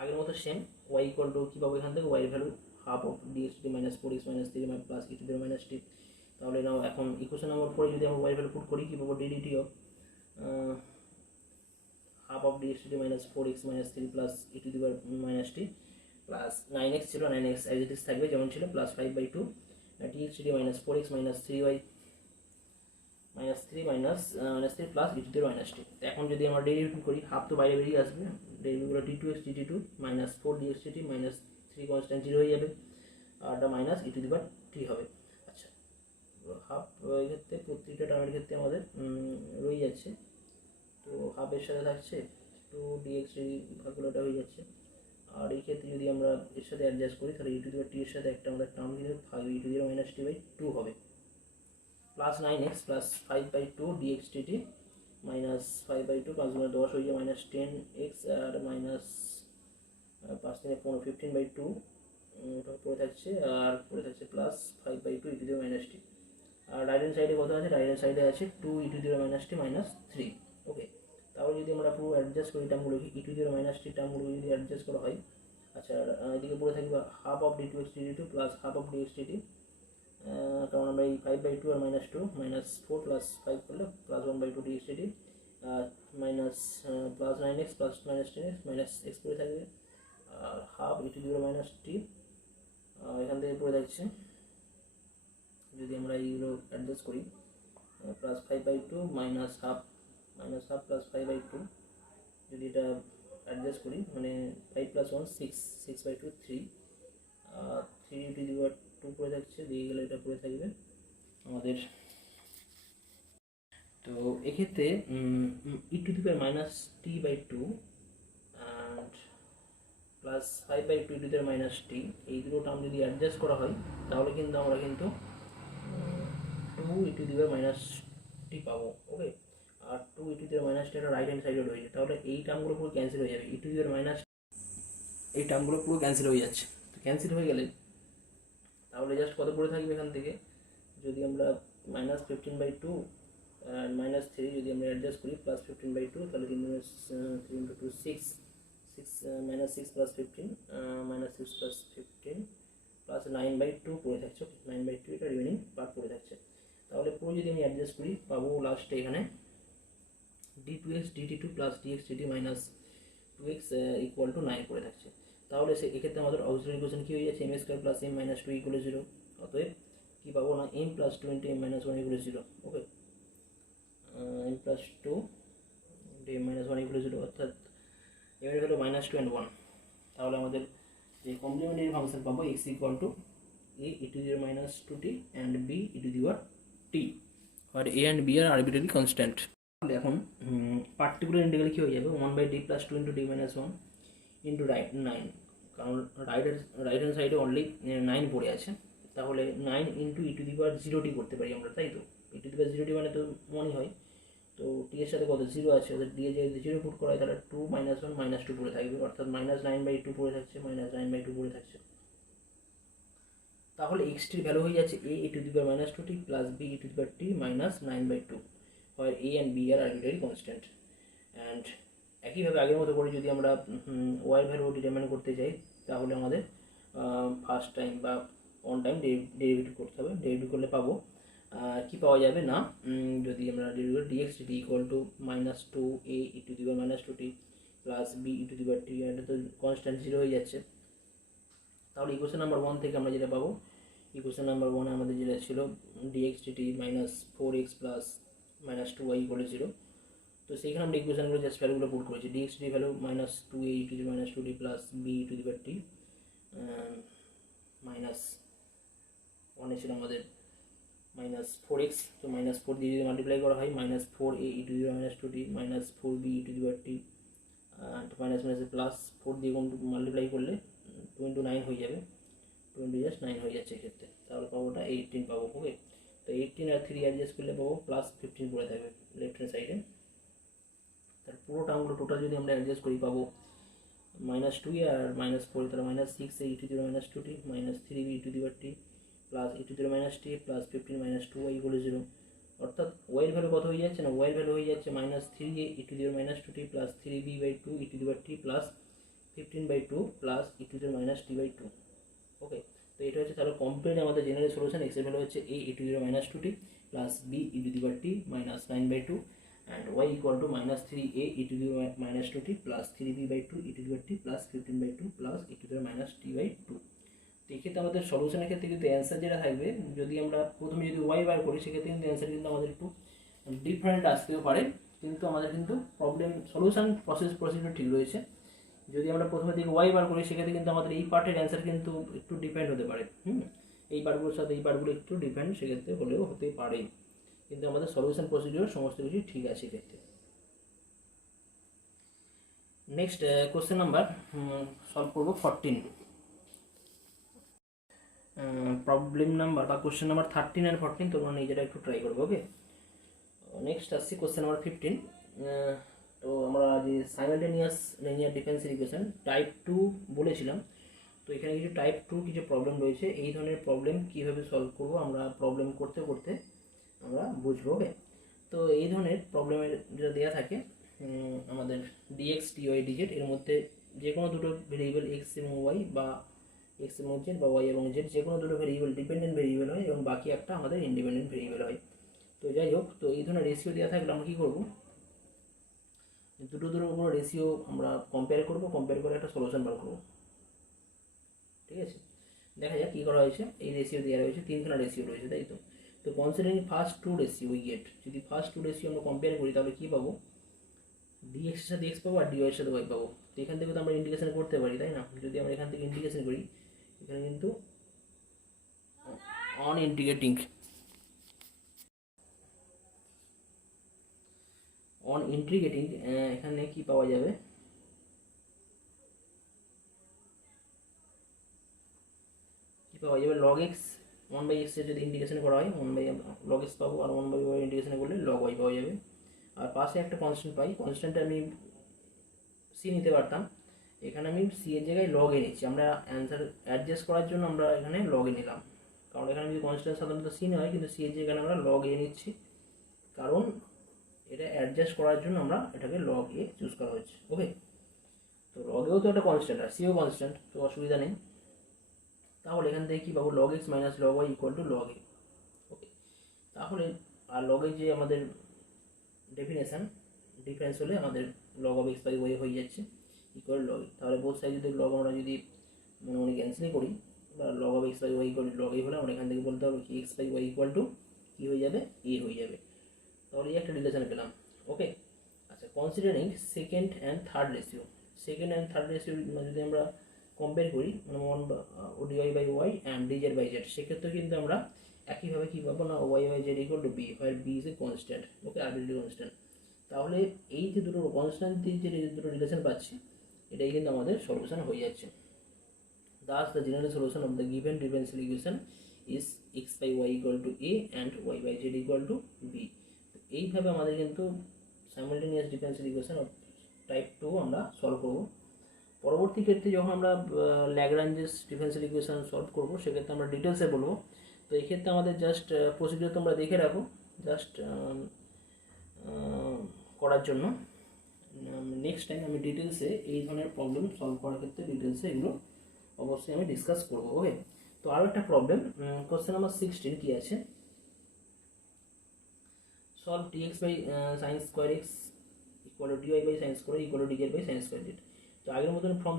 আগের মতো সেম, y ইকুয়াল টু কী পাবো এখান থেকে, y এর value half of dx t minus 4x minus 3 plus e to the minus t। তাহলে নাও এখন ইকুয়েশন নাম্বার 4 যদি আমরা y এর ভ্যালু পুট করি, কী পাবো, d dt of half of dx t minus 4x minus 3 plus e to the minus t plus 9x ছিল 9x as it is থাকবে যেমন ছিল, plus 5/2 dx dt minus 4x minus 3y minus 3 minus 3 plus e to the minus t। এখন যদি আমরা derivative করি, half তো বাইরে বেরিয়ে আসবে, ডেরিভেটিভ হলো d2x dt2 minus 4 dx dt minus 3 constant 0 হয়ে যাবে, আর এটা minus e to the t হবে। আচ্ছা, হাফ এই ক্ষেত্রে প্রত্যেকটা টার্মের ক্ষেত্রে আমাদের রয়ে যাচ্ছে, তো হাফের সাথে থাকছে 2 dx ভাগগুলোটা হয়ে যাচ্ছে। আর এই ক্ষেত্রে যদি আমরা এর সাথে অ্যাডজাস্ট করি, তাহলে e to the t এর সাথে একটা আমাদের টার্ম কিন্তু থাকবে, e to the minus t/2 হবে, plus 9x plus 5/2 dx dt minus 5/2 5 গুণে 10 হয়ে যায় মাইনাস 10x আর মাইনাস 5 থেকে 15 15/2 পড়ে থাকছে, আর পড়ে থাকছে plus 5/2 e to the minus t। আর রাইট হ্যান্ড সাইডে কত আছে, রাইট হ্যান্ড সাইডে আছে 2 e to the minus t minus 3। ওকে, তাহলে যদি আমরা পুরো অ্যাডজাস্ট করি টার্মগুলোকে, e to the minus t টার্মগুলো যদি অ্যাডজাস্ট করা হয়, আচ্ছা এদিকে পড়ে থাকবে half of d2x dt2 plus half of dx dt, কারণ আমরা এই 5/2 আর -2 -4 প্লাস 5 করলে plus 1/2 dx dt minus plus 9x plus minus 10x minus x পড়ে থাকবে, আর half e to the minus t এখান থেকে পড়ে থাকছে, যদি আমরা এইগুলো অ্যাডজাস্ট করি, প্লাস 5/2 মাইনাস হাফ প্লাস 5/2, যদি এটা অ্যাডজাস্ট করি মানে 5 প্লাস 1 6 6/2 3 3 e to the 2 পড়ে থাকছে, দিয়ে গেলে এটা পড়ে থাকবে আমাদের। তো এক্ষেত্রে e to the minus t/2 and plus 5/2 e to the minus t, এই দুটো টার্ম যদি অ্যাডজাস্ট করা হয়, তাহলে কিন্তু আমরা কিন্তু 2 e to the minus t পাবো। ওকে, আর 2 e to the minus t এটা রাইট হ্যান্ড সাইডে রয়েছে, তাহলে এই টার্মগুলো পুরো ক্যান্সেল হয়ে যাবে, e to the minus এই টার্মগুলো পুরো ক্যান্সেল হয়ে যাচ্ছে। তো ক্যান্সেল হয়ে গেলে তাহলে জাস্ট কত পড়ে থাকবে এখান থেকে, যদি আমরা মাইনাস 15/2 আর মাইনাস 3 যদি আমরা অ্যাডজাস্ট করি প্লাস 15/2, তাহলে কিন্তু 3 × 2 6 minus 6 plus 15 minus 6 plus 15 plus 9/2 পড়ে থাকছে, 9/2 এটা রিমেনিং পার্ট পড়ে থাকছে। তাহলে পুরো যদি আমি অ্যাডজাস্ট করি, পাবো লাস্টে এখানে d2x dt2 plus dx dt minus 2x equal to 9 পড়ে থাকছে। তাহলে এক্ষেত্রে আমাদের অক্সিলারি ইকুয়েশন কি হয়ে যাচ্ছে, m square plus m minus 2 equal 0। অতএব কি পাবো না, m plus 20 m minus 1 equal 0। ওকে, m plus 2 m minus 1 equal 0, অর্থাৎ m এর ভ্যালু -2 and 1। তাহলে আমাদের যে কমপ্লিমেন্টারি ফাংশন পাবো x equal to a e to the minus 2t and b e to the t, আর a and b আর arbitrary constant. তাহলে এখন পার্টিকুলার ইন্টিগ্রাল কি হয়ে যাবে, 1/d plus 2 × d minus 1 into 9, কারণ রাইট হ্যান্ড সাইডে অনলি 9 পড়ে আছে, তাহলে 9 into e to the power 0t করতে পারি আমরা, তাই তো। e to the power 0t মানে তো মনে হয়, তো t এর সাথে কত 0 আছে, অর্থাৎ d এ যদি 0 পুট করা হয়, তাহলে 2 - 1 -2 পড়ে থাকবে, অর্থাৎ -9/2 পড়ে থাকছে, -9/2 পড়ে থাকছে। তাহলে x টির ভ্যালু হয়ে যাচ্ছে a e to the power -2t plus b e to the power t minus 9/2, where a and b are arbitrary constant। And একইভাবে আগের মতো করে যদি আমরা y এর ভ্যালু ডিটারমাইন করতে চাই, তাহলে আমাদের ফার্স্ট টাইম বা অন টাইম ডেরিভেটিভ করতে হবে। ডেরিভেটিভ করলে পাবো কি পাওয়া যাবে না, যদি আমরা derivative dx dt equal two -2a e to the power -2t plus b e to the power t, এটা তো কনস্ট্যান্ট 0 হয়ে যাচ্ছে। তাহলে ইকুয়েশন নাম্বার 1 থেকে আমরা যেটা পাবো, ইকুয়েশন নাম্বার 1 আমাদের যেটা ছিল dx dt -4x plus -2y equal 0, তো সেইখানে আমরা ইকুয়েশনগুলো জাস্ট ভ্যালুগুলো পুট করেছি। dx dt value -2a e to the -2t plus b e to the power t minus 1 ছিল আমাদের -4x, তো -4 দিয়ে যদি মাল্টিপ্লাই করা হয় -4a e to the -2t -4b e to the power t minus plus 4 দিয়ে multiply করলে 2 × 9 হয়ে যাবে, 2 × just 9 হয়ে যাচ্ছে এক্ষেত্রে। তাহলে পাবোটা 18 পাবো। ওকে, তো 18 আর 3 অ্যাডজাস্ট করলে পাবো প্লাস 15 পড়ে থাকবে লেফট হ্যান্ড সাইডে। তার পুরো টার্মগুলো টোটাল যদি আমরা অ্যাডজাস্ট করি, পাবো -2 আর -4 তাহলে -6 e to the minus 2t -3b e to the t plus e to the minus t plus 15 - 2y = 0। অর্থাৎ y এর ভ্যালু কত হয়ে যাচ্ছে না, y এর ভ্যালু হয়ে যাচ্ছে -3a e to the minus 2t plus 3b/2 e to the t plus 15/2 plus e to the minus t/2। ওকে, তো এটা হচ্ছে তাহলে কমপ্লিট আমাদের জেনারেল সলিউশন। x এর ভ্যালু হচ্ছে a e to the minus 2t plus b e to the t minus 9/2 and y equal to -3a e to the minus 2t plus 3b/2 e to the t plus 15/2 plus e to the minus t/2। তো এক্ষেত্রে আমাদের সলিউশনের ক্ষেত্রে কিন্তু answer যেটা থাকবে, যদি আমরা প্রথমে যদি y বার করি সেক্ষেত্রে কিন্তু অ্যান্সার কিন্তু আমাদের একটু ডিফারেন্ট আসতেও পারে, কিন্তু আমাদের কিন্তু প্রবলেম সলিউশন প্রসিডিউর ঠিক রয়েছে। যদি আমরা প্রথমে দিকে y বার করি সেক্ষেত্রে কিন্তু আমাদের এই পার্টের অ্যান্সার কিন্তু একটু ডিপেন্ড হতে পারে। এই পার্টগুলোর সাথে এই পার্টগুলো একটু ডিপেন্ড সেক্ষেত্রে হলেও হতে পারে, কিন্তু আমাদের সলিউশন প্রসিডিউর সমস্ত কিছু ঠিক আছে এক্ষেত্রে। নেক্সট কোশ্চেন নাম্বার সলভ করবো 14। প্রবলেম নাম্বার বা কোশ্চেন নাম্বার 13 আর 14 তোমরা নিজেরা একটু ট্রাই করবে। ওকে, নেক্সট আসছি কোশ্চেন নাম্বার 15। তো আমরা যে simultaneous linear differential equation type 2 বলেছিলাম, তো এখানে কিছু টাইপ 2 কিছু প্রবলেম রয়েছে। এই ধরনের প্রবলেম কীভাবে সলভ করব আমরা প্রবলেম করতে করতে আমরা বুঝবো। ওকে, তো এই ধরনের প্রবলেমের যেটা দেওয়া থাকে আমাদের dx dy dz এর মধ্যে যে কোনো দুটো ভেরিয়েবল x এবং y বা x এবং z বা y এবং z যে কোনো দুটো ভেরিয়েবল ডিপেন্ডেন্ট ভেরিয়েবল হয় এবং বাকি একটা আমাদের ইন্ডিপেন্ডেন্ট ভেরিয়েবল হয়। তো যাই হোক, তো এই ধরনের রেশিও দেওয়া থাকলে আমরা কী করবো, দুটো কোনো রেশিও আমরা কম্পেয়ার করে একটা সলিউশন বার করবো। ঠিক আছে, দেখা যাক কী করা হয়েছে। এই রেশিও দেওয়া রয়েছে, তিনখানা রেশিও রয়েছে, তাই তো। তো considering first two ratio we get, যদি ফার্স্ট টু রেশিও আমরা কম্পেয়ার করি তাহলে কী পাবো, dx এর সাথে x পাবো আর dy এর সাথে y পাবো। তো এখান থেকে তো আমরা ইন্টিগ্রেশন করতে পারি, তাই না। যদি আমরা এখান থেকে ইন্টিগ্রেশন করি, এখানে কিন্তু অন ইন্টিগ্রেটিং এখানে কি পাওয়া যাবে, log x 1/x এর যদি ইন্টিগ্রেশন করা হয় 1/log x পাবো, আর 1/y ইন্টিগ্রেশন করলে log y পাওয়া যাবে। আর পাশে একটা কনস্ট্যান্ট পাই, কনস্ট্যান্টটা আমি c নিতে পারতাম, এখানে আমি c এর জায়গায় log a নিচ্ছি। আমরা অ্যান্সার অ্যাডজাস্ট করার জন্য আমরা এখানে log a নিলাম, কারণ এখানে যদি কনস্ট্যান্ট সাধারণত c নেওয়া হয়, কিন্তু c এর জায়গায় আমরা log a নিচ্ছি, কারণ এটা অ্যাডজাস্ট করার জন্য আমরা এটাকে log a চুজ করা হচ্ছে। ওকে, তো log এও তো একটা কনস্ট্যান্ট আর c ও কনস্ট্যান্ট, তো অসুবিধা নেই। তাহলে এখান থেকে কী পাবো, log x minus log y equal to log a। ওকে, তাহলে আর log এর যে আমাদের ডেফিনেশান ডিফারেন্স হলে আমাদের log of x by y হয়ে যাচ্ছে ইকুয়াল log a। তাহলে বোথ সাইড যদি log আমরা যদি মনে ক্যান্সেল করি, বা log of x by y equal to log a হলে আমরা এখান থেকে বলতে হবে কি x by y equal to কী হয়ে যাবে, a হয়ে যাবে। তাহলে এই একটা রিলেশন পেলাম। ওকে, আচ্ছা, considering second and third ratio যদি আমরা কম্পেয়ার করি, মানে dy by y and dz by z, সেক্ষেত্রে কিন্তু আমরা একইভাবে কী পাবো না, y by z equal to b, where b is a constant। Okay, arbitrary constant. তাহলে এই যে দুটো কনস্ট্যান্ট যে দুটো রিলেশন পাচ্ছি, এটাই কিন্তু আমাদের সলিউশন হয়ে যাচ্ছে। Thus the general solution of the given differential equation is x by y equal to a and y by z equal to b। এইভাবে আমাদের কিন্তু সাইমালটেনিয়াস ডিফারেনশিয়াল ইকুয়েশন টাইপ 2 আমরা সলভ করব। পরবর্তী ক্ষেত্রে যখন আমরা ল্যাগ্রাঞ্জেস ডিফারেনশিয়াল ইকুয়েশন সলভ করব, সেক্ষেত্রে আমরা ডিটেলসে বলবো। তো এই ক্ষেত্রে আমাদের জাস্ট প্রসিডিউর তোমরা দেখে রাখো, জাস্ট করার জন্য। নেক্সট টাইম আমি ডিটেলসে এই ধরনের প্রবলেম সলভ করার ক্ষেত্রে ডিটেলসে এগুলো অবশ্যই আমি ডিসকাস করবো। ওকে, তো আরও একটা প্রবলেম, কোশ্চেন নাম্বার 16 কি আছে, solve dx by sine square x equal to dy by sine square equal to dz by sine square z. তো আগের মতন ফ্রম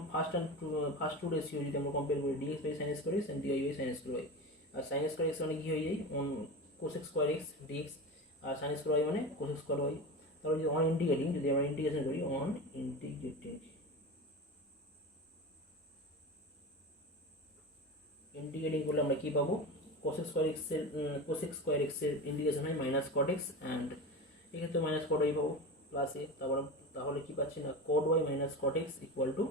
ফার্স্ট টু রেশিও যদি আমরা কম্পেয়ার করি, dx by sine square x and dy by sine square y, আর sine square x মানে কি হয়ে যায় on cosec square x dx, আর সাইন স্কোয়ার y মানে কোসেক স্কোয়ার y। তাহলে যদি অন ইন্টিগ্রেটিং যদি আমরা ইন্টিগ্রেশন করি, অন ইন্টিগ্রেটিং করলে আমরা কী পাবো, কোসেক স্কোয়ার এক্সের ইন্টিগ্রেশন হয় মাইনাস কট এক্স, অ্যান্ড এক্ষেত্রে মাইনাস কট ওয়াই পাবো প্লাস এ। তাহলে কী পাচ্ছি না, cot y minus cot x equal to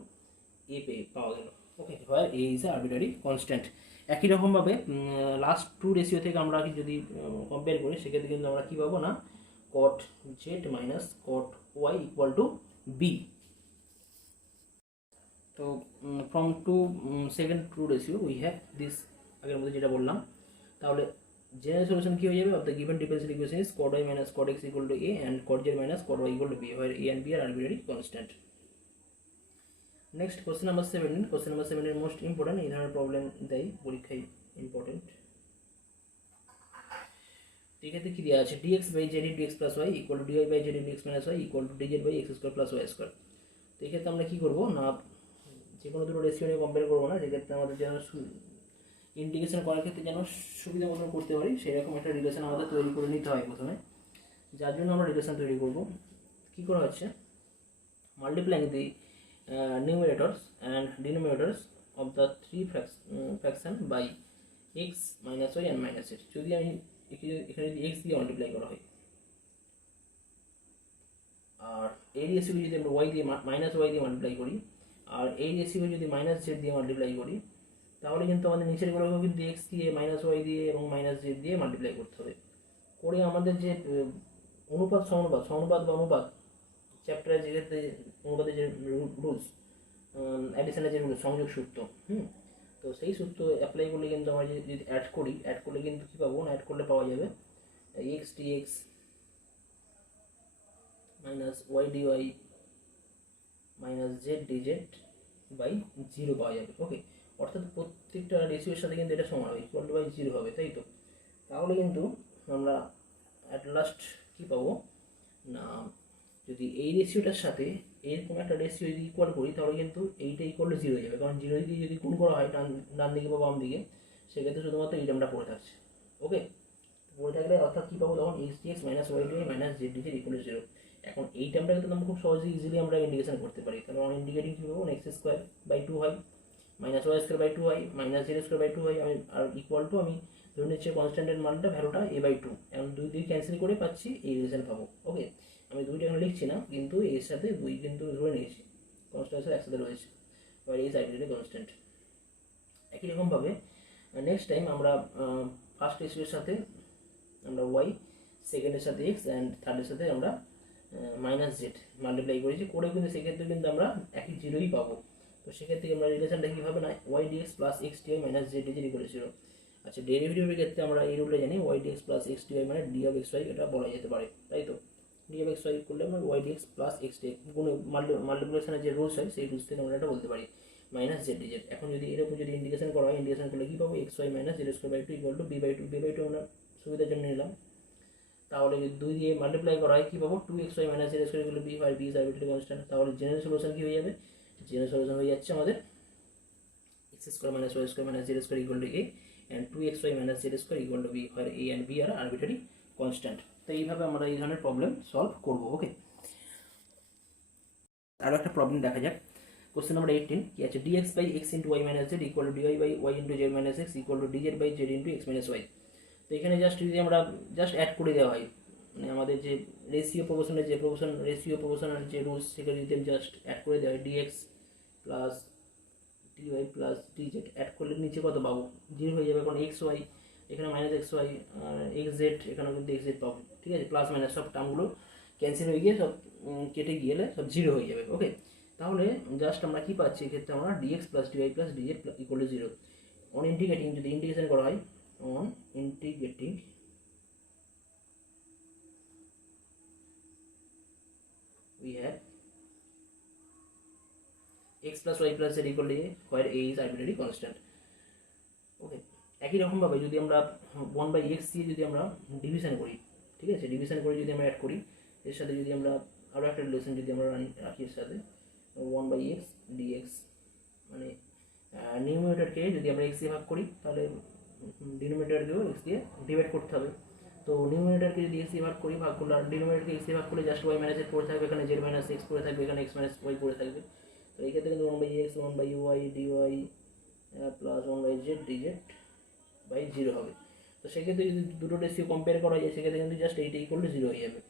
a পাওয়া গেল। Okay, where a is a arbitrary constant. একই রকমভাবে লাস্ট টু রেশিও থেকে আমরা যদি কম্পেয়ার করি, সেক্ষেত্রে কিন্তু আমরা কী পাবো না, cot z minus cot y equal to b. তো from two second true ratio we have this, আগের মধ্যে যেটা বললাম। তাহলে জেনারেল সলিউশন কি হয়ে যাবে? Of the given differential equation is cot y minus cot x equal to a and cot z minus cot y equal to b, where a and b are arbitrary constant. Next question number 17। Question number 17 এর most important, এই ধরনের problem দেয় পরীক্ষায়, important. এক্ষেত্রে কি দেওয়া আছে? dx by z into x plus y equal to dy by z into x minus y equal to dz by x square plus y square। তো এক্ষেত্রে আমরা কি করবো না, যে কোনো দুটো রেশিও নিয়ে কম্পেয়ার করবো না, সেক্ষেত্রে আমাদের যেন ইন্টিগ্রেশন করার ক্ষেত্রে যেন সুবিধা মতন করতে পারি সেরকম একটা রিলেশন আমাদের তৈরি করে নিতে হয় প্রথমে। যার জন্য আমরা রিলেশন তৈরি করব। কী করা হচ্ছে? Multiplying the numerators and denominators of the three fraction by x minus y and minus z। যদি আমি এখানে যদি x দিয়ে মাল্টিপ্লাই করা হয়, আর এই রেশিওকে যদি আমরা y দিয়ে মাইনাস y দিয়ে মাল্টিপ্লাই করি, আর এই রেশিওকে যদি মাইনাস z দিয়ে মাল্টিপ্লাই করি, তাহলে কিন্তু আমাদের নিচের গুলোকেও কিন্তু x দিয়ে মাইনাস y দিয়ে এবং মাইনাস z দিয়ে মাল্টিপ্লাই করতে হবে। করে আমাদের যে অনুপাত সমানুপাত বা অনুপাত চ্যাপ্টারে যেক্ষেত্রে অনুপাতের যে রুলস, অ্যাডিশনের যে রুলস, সংযোগ সূত্র, তো সেই সূত্র অ্যাপ্লাই করলে কিন্তু আমরা যদি অ্যাড করলে কিন্তু কী পাবো না, অ্যাড করলে পাওয়া যাবে x dx minus y dy minus z dz by 0 পাওয়া যাবে। ওকে, অর্থাৎ প্রত্যেকটা রেশিওর সাথে কিন্তু এটা সমান হবে, ইকুয়াল টু বাই 0 হবে, তাই তো? তাহলে কিন্তু আমরা অ্যাট লাস্ট কী পাবো না, যদি এই রেশিওটার সাথে এরকম একটা রেশিও যদি ইকুয়াল করি, তাহলে কিন্তু এইটা ইকুয়াল টু 0 হয়ে যাবে, কারণ 0 দিয়ে যদি গুণ করা হয় ডান দিকে বা বাম দিকে, সেক্ষেত্রে শুধুমাত্র এই টার্মটা পড়ে থাকছে। ওকে, পড়ে থাকলে অর্থাৎ কী পাবো তখন? X dx minus y dy minus z dz equal to 0। এখন এই টার্মটাকে তো আমরা খুব সহজেই ইজিলি আমরা ইন্ডিকেশন করতে পারি। তাহলে অন ইন্ডিকেটিং কী পাবো? এক্স স্কোয়ার বাই 2 হয় মাইনাস ওয়াই স্কোয়ার বাই 2 হয় মাইনাস জেড স্কোয়ার বাই 2 হয়, আমি আর ইকুয়াল টু আমি ধরে নিচ্ছি কনস্ট্যান্টের মানটা ভ্যালুটা a বাই 2, এখন 2 দিয়ে ক্যান্সেল করে পাচ্ছি এই রিলেশন পাবো। ওকে, আমি 2টা এখানে লিখছি না, কিন্তু এর সাথে 2 কিন্তু ধরে নিয়েছি, কনস্ট্যান্টের সাথে একসাথে রয়েছে, এবার এই সাইডে কনস্ট্যান্ট। একই রকমভাবে নেক্সট টাইম আমরা ফার্স্ট রেশিওর সাথে আমরা ওয়াই, সেকেন্ডের সাথে এক্স অ্যান্ড থার্ডের সাথে আমরা মাইনাস জেড মাল্টিপ্লাই করেছি, করে কিন্তু সেক্ষেত্রে কিন্তু আমরা একই 0ই পাবো। তো সেক্ষেত্রে আমরা রিলেশনটা কীভাবে না, y dx plus x dy minus z dz equal to 0। আচ্ছা, ডেরিভেটিভের ক্ষেত্রে আমরা এই রুলটা জানি, y dx plus x dy মানে ডি অফ এক্স ওয়াই, এটা বলা যেতে পারে, তাই তো? ডি অফ এক্স ওয়াই করলে আমরা y dx plus x dx গুণ মাল্টিপ্লিকেশনের যে রুলস হয় সেই রুলস থেকে আমরা এটা বলতে পারি মাইনাস জেড ডিজেড। এখন যদি এরকম যদি ইন্ডিকেশন করা হয়, ইন্ডিকেশন করলে কী পাবো? X y minus z square by 2 equal to B by 2। B by 2 আমরা সুবিধার জন্য নিলাম। তাহলে যদি 2 দিয়ে মাল্টিপ্লাই করা হয়, কী পাবো? 2xy minus z square equal to b, where b is arbitrary constant. তাহলে জেনারেল সলিউশন কী হয়ে যাবে? জেনারেল সলিউশন হয়ে যাচ্ছে আমাদের x square minus y square minus z square equal to a and 2xy minus z square equal to b, where a and b are arbitrary constant. তো এইভাবে আমরা এই ধরনের প্রবলেম সলভ করবো। ওকে, আরও একটা প্রবলেম দেখা যাক। কোশ্চেন নাম্বার 18 কি আছে? dx by x into y minus z equal to dy by y into z minus x equal to dz by z into x minus y. তো এখানে জাস্ট যদি আমরা জাস্ট অ্যাড করে দেওয়া হয়, মানে আমাদের যে রেশিও প্রপোর্শনের যে রুলস, সেখানে যদি জাস্ট অ্যাড করে দেওয়া হয় dx plus dy plus dz, add করলে নিচে কত পাবো? 0 হয়ে যাবে, কারণ এক্স ওয়াই এখানে minus x y, x z এখানেও কিন্তু এক্স জেড পাবো, ঠিক আছে? প্লাস মাইনাস সব টার্মগুলো ক্যান্সেল হয়ে গিয়ে সব কেটে গিয়ে সব 0 হয়ে যাবে। ওকে, তাহলে জাস্ট আমরা কী পাচ্ছি এক্ষেত্রে? আমরা dx plus dy plus dz equal to 0। On integrating যদি ইন্টিগ্রেশন করা হয়, on integrating we have x plus y plus z equal to a, where a is arbitrary constant. ওকে, একই রকমভাবে যদি আমরা 1/x দিয়ে যদি আমরা ডিভিশন করি, ঠিক আছে? ডিভিশন করে যদি আমরা অ্যাড করি, এর সাথে যদি আমরা আরও একটা রিলেশন যদি আমরা রাখি এর সাথে 1/x dx, মানে নিউমিনেটরকে যদি আমরা x দিয়ে ভাগ করি, তাহলে ডিনোমিনেটরকেও x দিয়ে ডিভাইড করতে হবে। তো নিউমিনেটরকে যদি x দিয়ে ভাগ করি, ভাগ করলে, আর ডিনোমিনেটরকে x দিয়ে ভাগ করলে জাস্ট y মাইনাস z পড়ে থাকবে, এখানে z মাইনাস x পড়ে থাকবে, এখানে x মাইনাস y পড়ে থাকবে। তো এই ক্ষেত্রে কিন্তু 1/x 1/y dy plus 1/z dz by 0 হবে। তো সেক্ষেত্রে যদি দুটো রেশিও কম্পেয়ার করা যায়, সেক্ষেত্রে কিন্তু জাস্ট এইটা ইকুয়াল টু 0 হয়ে যাবে।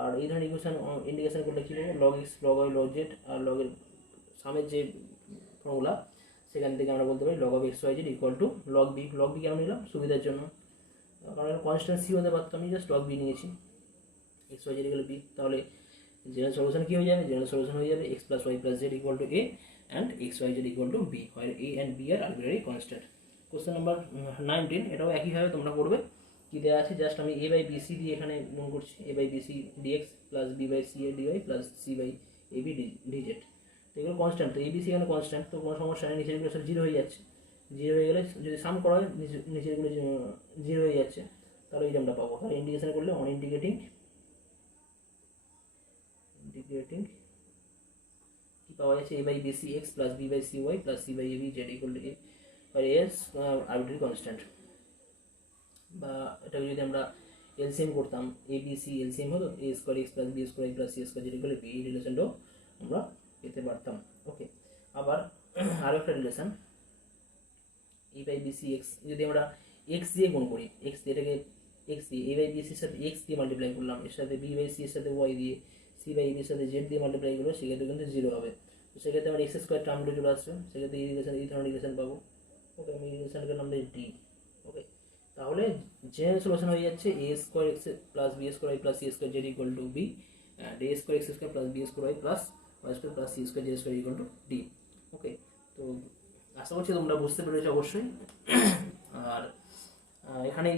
আর এই ধরনের ইকুয়েশন ইন্ডিকেশন করলে কী হবে? Log x log y log z, আর লগের সামের যে ফর্মুলা, সেখান থেকে আমরা বলতে পারি log of x y z equal to log b. Log b কেন নিলাম? সুবিধার জন্য, কারণ কনস্ট্যান্ট সি হতে পারতো, আমি জাস্ট লগ বি নিয়েছি, x y z equal b. তাহলে জেনারেল সলিউশন কী হয়ে যাবে? জেনারেল সলিউশন হয়ে যাবে x plus y plus z equal to a and xyz equal to b, where a and b are arbitrary constant. Question number 19, এটাও একইভাবে তোমরা করবে। কি দেওয়া আছে, জাস্ট আমি a বাই bc দিয়ে এখানে গুণ করছি, a by bc dx plus b by ca dy plus c by ab dz। তো এগুলো কনস্ট্যান্ট, তো abc এখানে কনস্ট্যান্ট, তো কোনো সমস্যা নেই, নিচের গুলো সব জিরো হয়ে যাচ্ছে। জিরো হয়ে গেলে যদি সাম করা হয় নিচের গুলো জিরো হয়ে যাচ্ছে, তাহলে এই টার্মটা পাবো। তাহলে ইন্টিগ্রেশন করলে অন ইন্টিগ্রেটিং কি পাওয়া যাচ্ছে, a by bc x plus b by cy plus c by ab z equal to a, আর এস আরবিট্রারি কনস্ট্যান্ট। বা এটাকে যদি আমরা এলসিএম করতাম, এ বি সি এলসিএম হতো a square x plus b square plus c square যেটা b, এই রিলেশনটাও আমরা পেতে পারতাম। ওকে, আবার আরও একটা relation, a by b c x যদি আমরা এক্স দিয়ে গুণ করি, এক্স দিয়ে এটাকে এক্স দিয়ে এ বাই বি সির সাথে এক্স দিয়ে মাল্টিপ্লাই করলাম, এর সাথে বি বাই সি এর সাথে ওয়াই দিয়ে, সি বাই বির সাথে জেড দিয়ে মাল্টিপ্লাই করবো, সেক্ষেত্রে কিন্তু জিরো হবে। তো সেক্ষেত্রে আমার এক্স স্কোয়ার টার্মটা চলে আসছে, সেক্ষেত্রে এই রিলেশন, এই ধরনের রিলেশন পাবো। ওকে, আমি রিলেশনটাকে নাম দিই ডি। ওকে, তাহলে জেনারেল সলিউশন হয়ে যাচ্ছে a square x plus b square y plus c square z equal to b, and a square x square plus b square y plus y square plus c square z square equal to d. Okay, তো আশা করছি তোমরা বুঝতে পেরেছো অবশ্যই। আর এখানে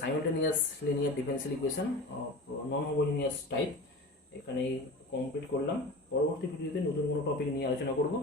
simultaneous linear differential equation of non homogeneous type এখানে কমপ্লিট করলাম। পরবর্তী ভিডিওতে নতুন কোনো টপিক নিয়ে আলোচনা করব।